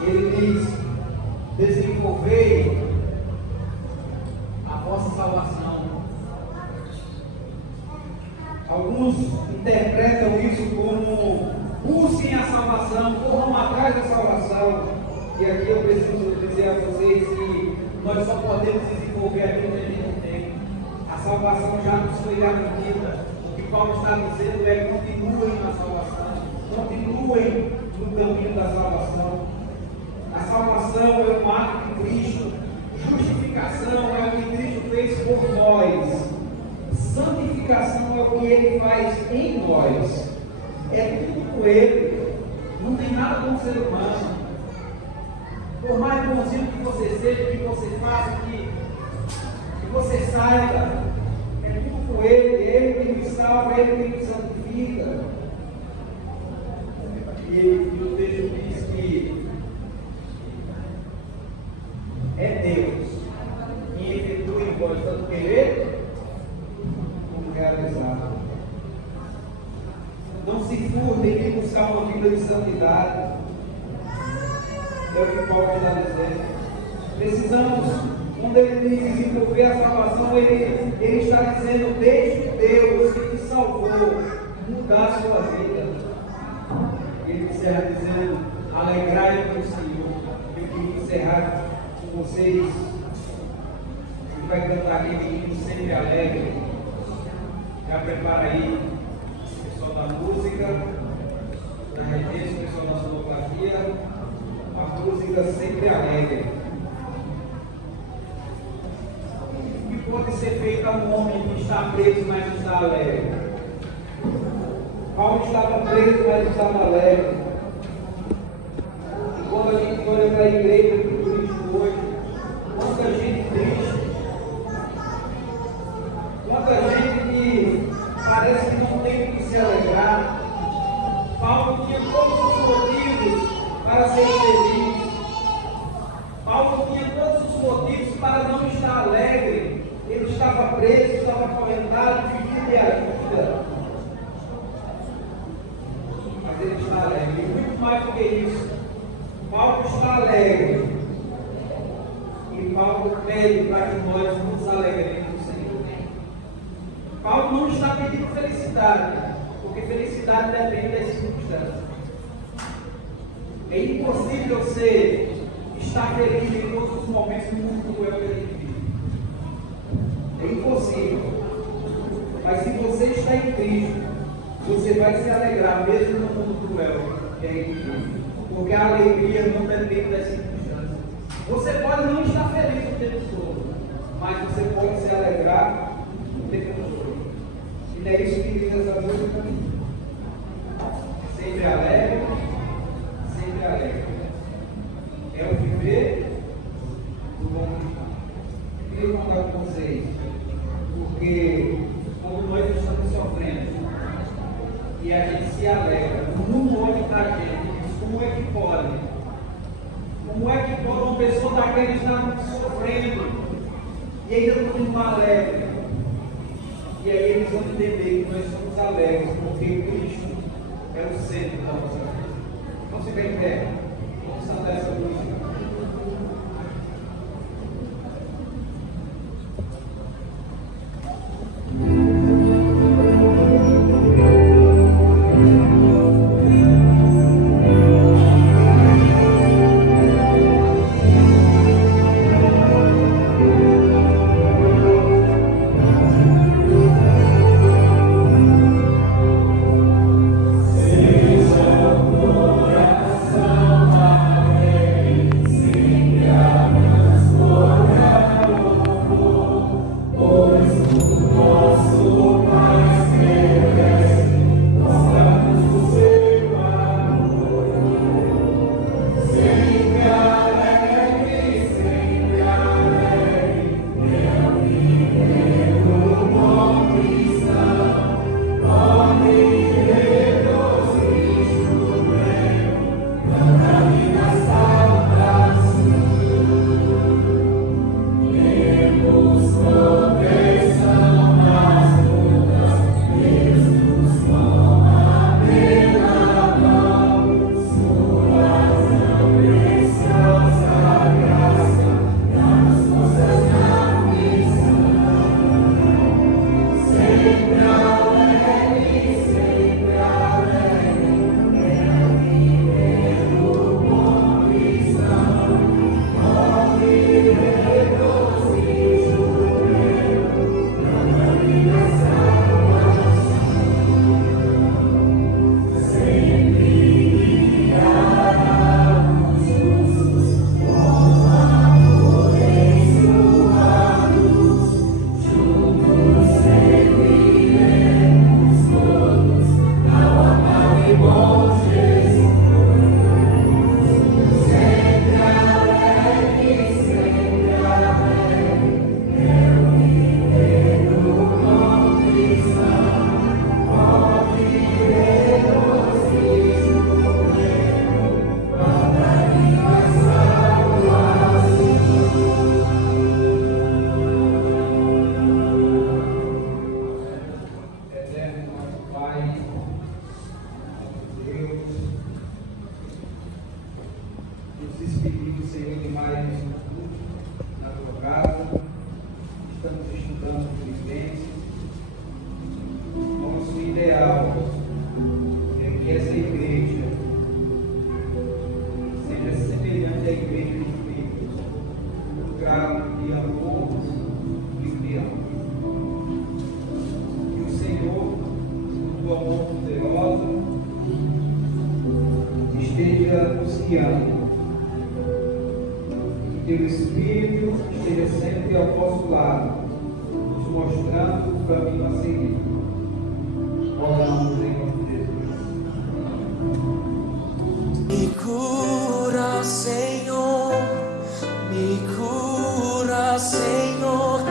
Ele diz: desenvolvei a vossa salvação. Alguns interpretam isso como busquem a salvação, corram atrás da salvação. E aqui eu preciso dizer a vocês que nós só podemos desenvolver aquilo que a gente tem. A salvação já nos foi garantida. O que Paulo está dizendo é: continuem na salvação, continuem no caminho da salvação. A salvação é um ato de Cristo. Justificação é o que Cristo fez por nós. Santificação é o que Ele faz em nós. É tudo com Ele. Não tem nada com o ser humano. Por mais bonzinho que você seja, que você faça, que você saiba, é tudo com Ele. É Ele quem nos salva, é Ele quem nos santifica. E o texto diz que é Deus que efetua em vós tanto querer como realizar. Não se furtem em buscar uma vida de santidade. É o que Paulo está dizendo. Precisamos, quando ele diz desenvolver a salvação, ele está dizendo: deixe Deus que te salvou mudar a sua vida. Ele encerra dizendo: alegrai-vos no Senhor. Eu queria encerrar com vocês, que vai cantar aquele hino sempre alegre. Já prepara aí o pessoal da música, da regência, o pessoal da sonoplastia, a música sempre alegre. O que pode ser feito a um homem que está preso, mas está alegre? Paulo estava preso, mas estava alegre. E quando a gente olha para a igreja de Cristo hoje, quanta gente triste, quanta gente que parece que não tem que se alegrar. Paulo tinha todos os motivos para ser feliz. Paulo tinha todos os motivos para não estar alegre. Ele estava preso, estava acorrentado, vivia de ajuda. Mas ele está alegre. E muito mais do que isso, Paulo está alegre. E Paulo pede para que nós nos alegremos no Senhor. Paulo não está pedindo felicidade, porque felicidade depende das circunstâncias. É impossível você estar feliz em todos os momentos do mundo cruel que a gente vive. É impossível. Mas se você está em Cristo, você vai se alegrar mesmo no mundo cruel que a gente vive. Porque a alegria não depende das circunstâncias. Você pode não estar feliz o tempo todo, mas você pode se alegrar o tempo todo. E não é isso que diz essa música? Sempre alegre, sempre alegre. É o viver do bom cristão. Eu queria contar com vocês, porque quando nós estamos sofrendo e a gente se alegra, o mundo olha para a gente e diz: como é que pode? Como é que pode uma pessoa daquela estar sofrendo e ainda não alegre? E aí eles vão entender que nós somos alegres, porque Cristo é o centro da nossa vida. Vamos ficar em pé, vamos cantar essa música. guiando. Que teu Espírito esteja sempre ao nosso lado, nos mostrando o caminho a seguir. Oramos em nome de Jesus. Me cura, Senhor, me cura, Senhor,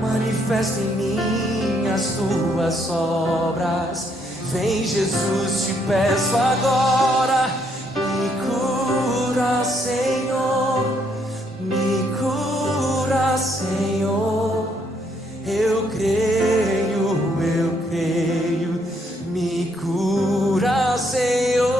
manifesta em mim as tuas obras. Vem, Jesus, te peço agora. Me cura, Senhor, me cura, Senhor. Eu creio, me cura, Senhor.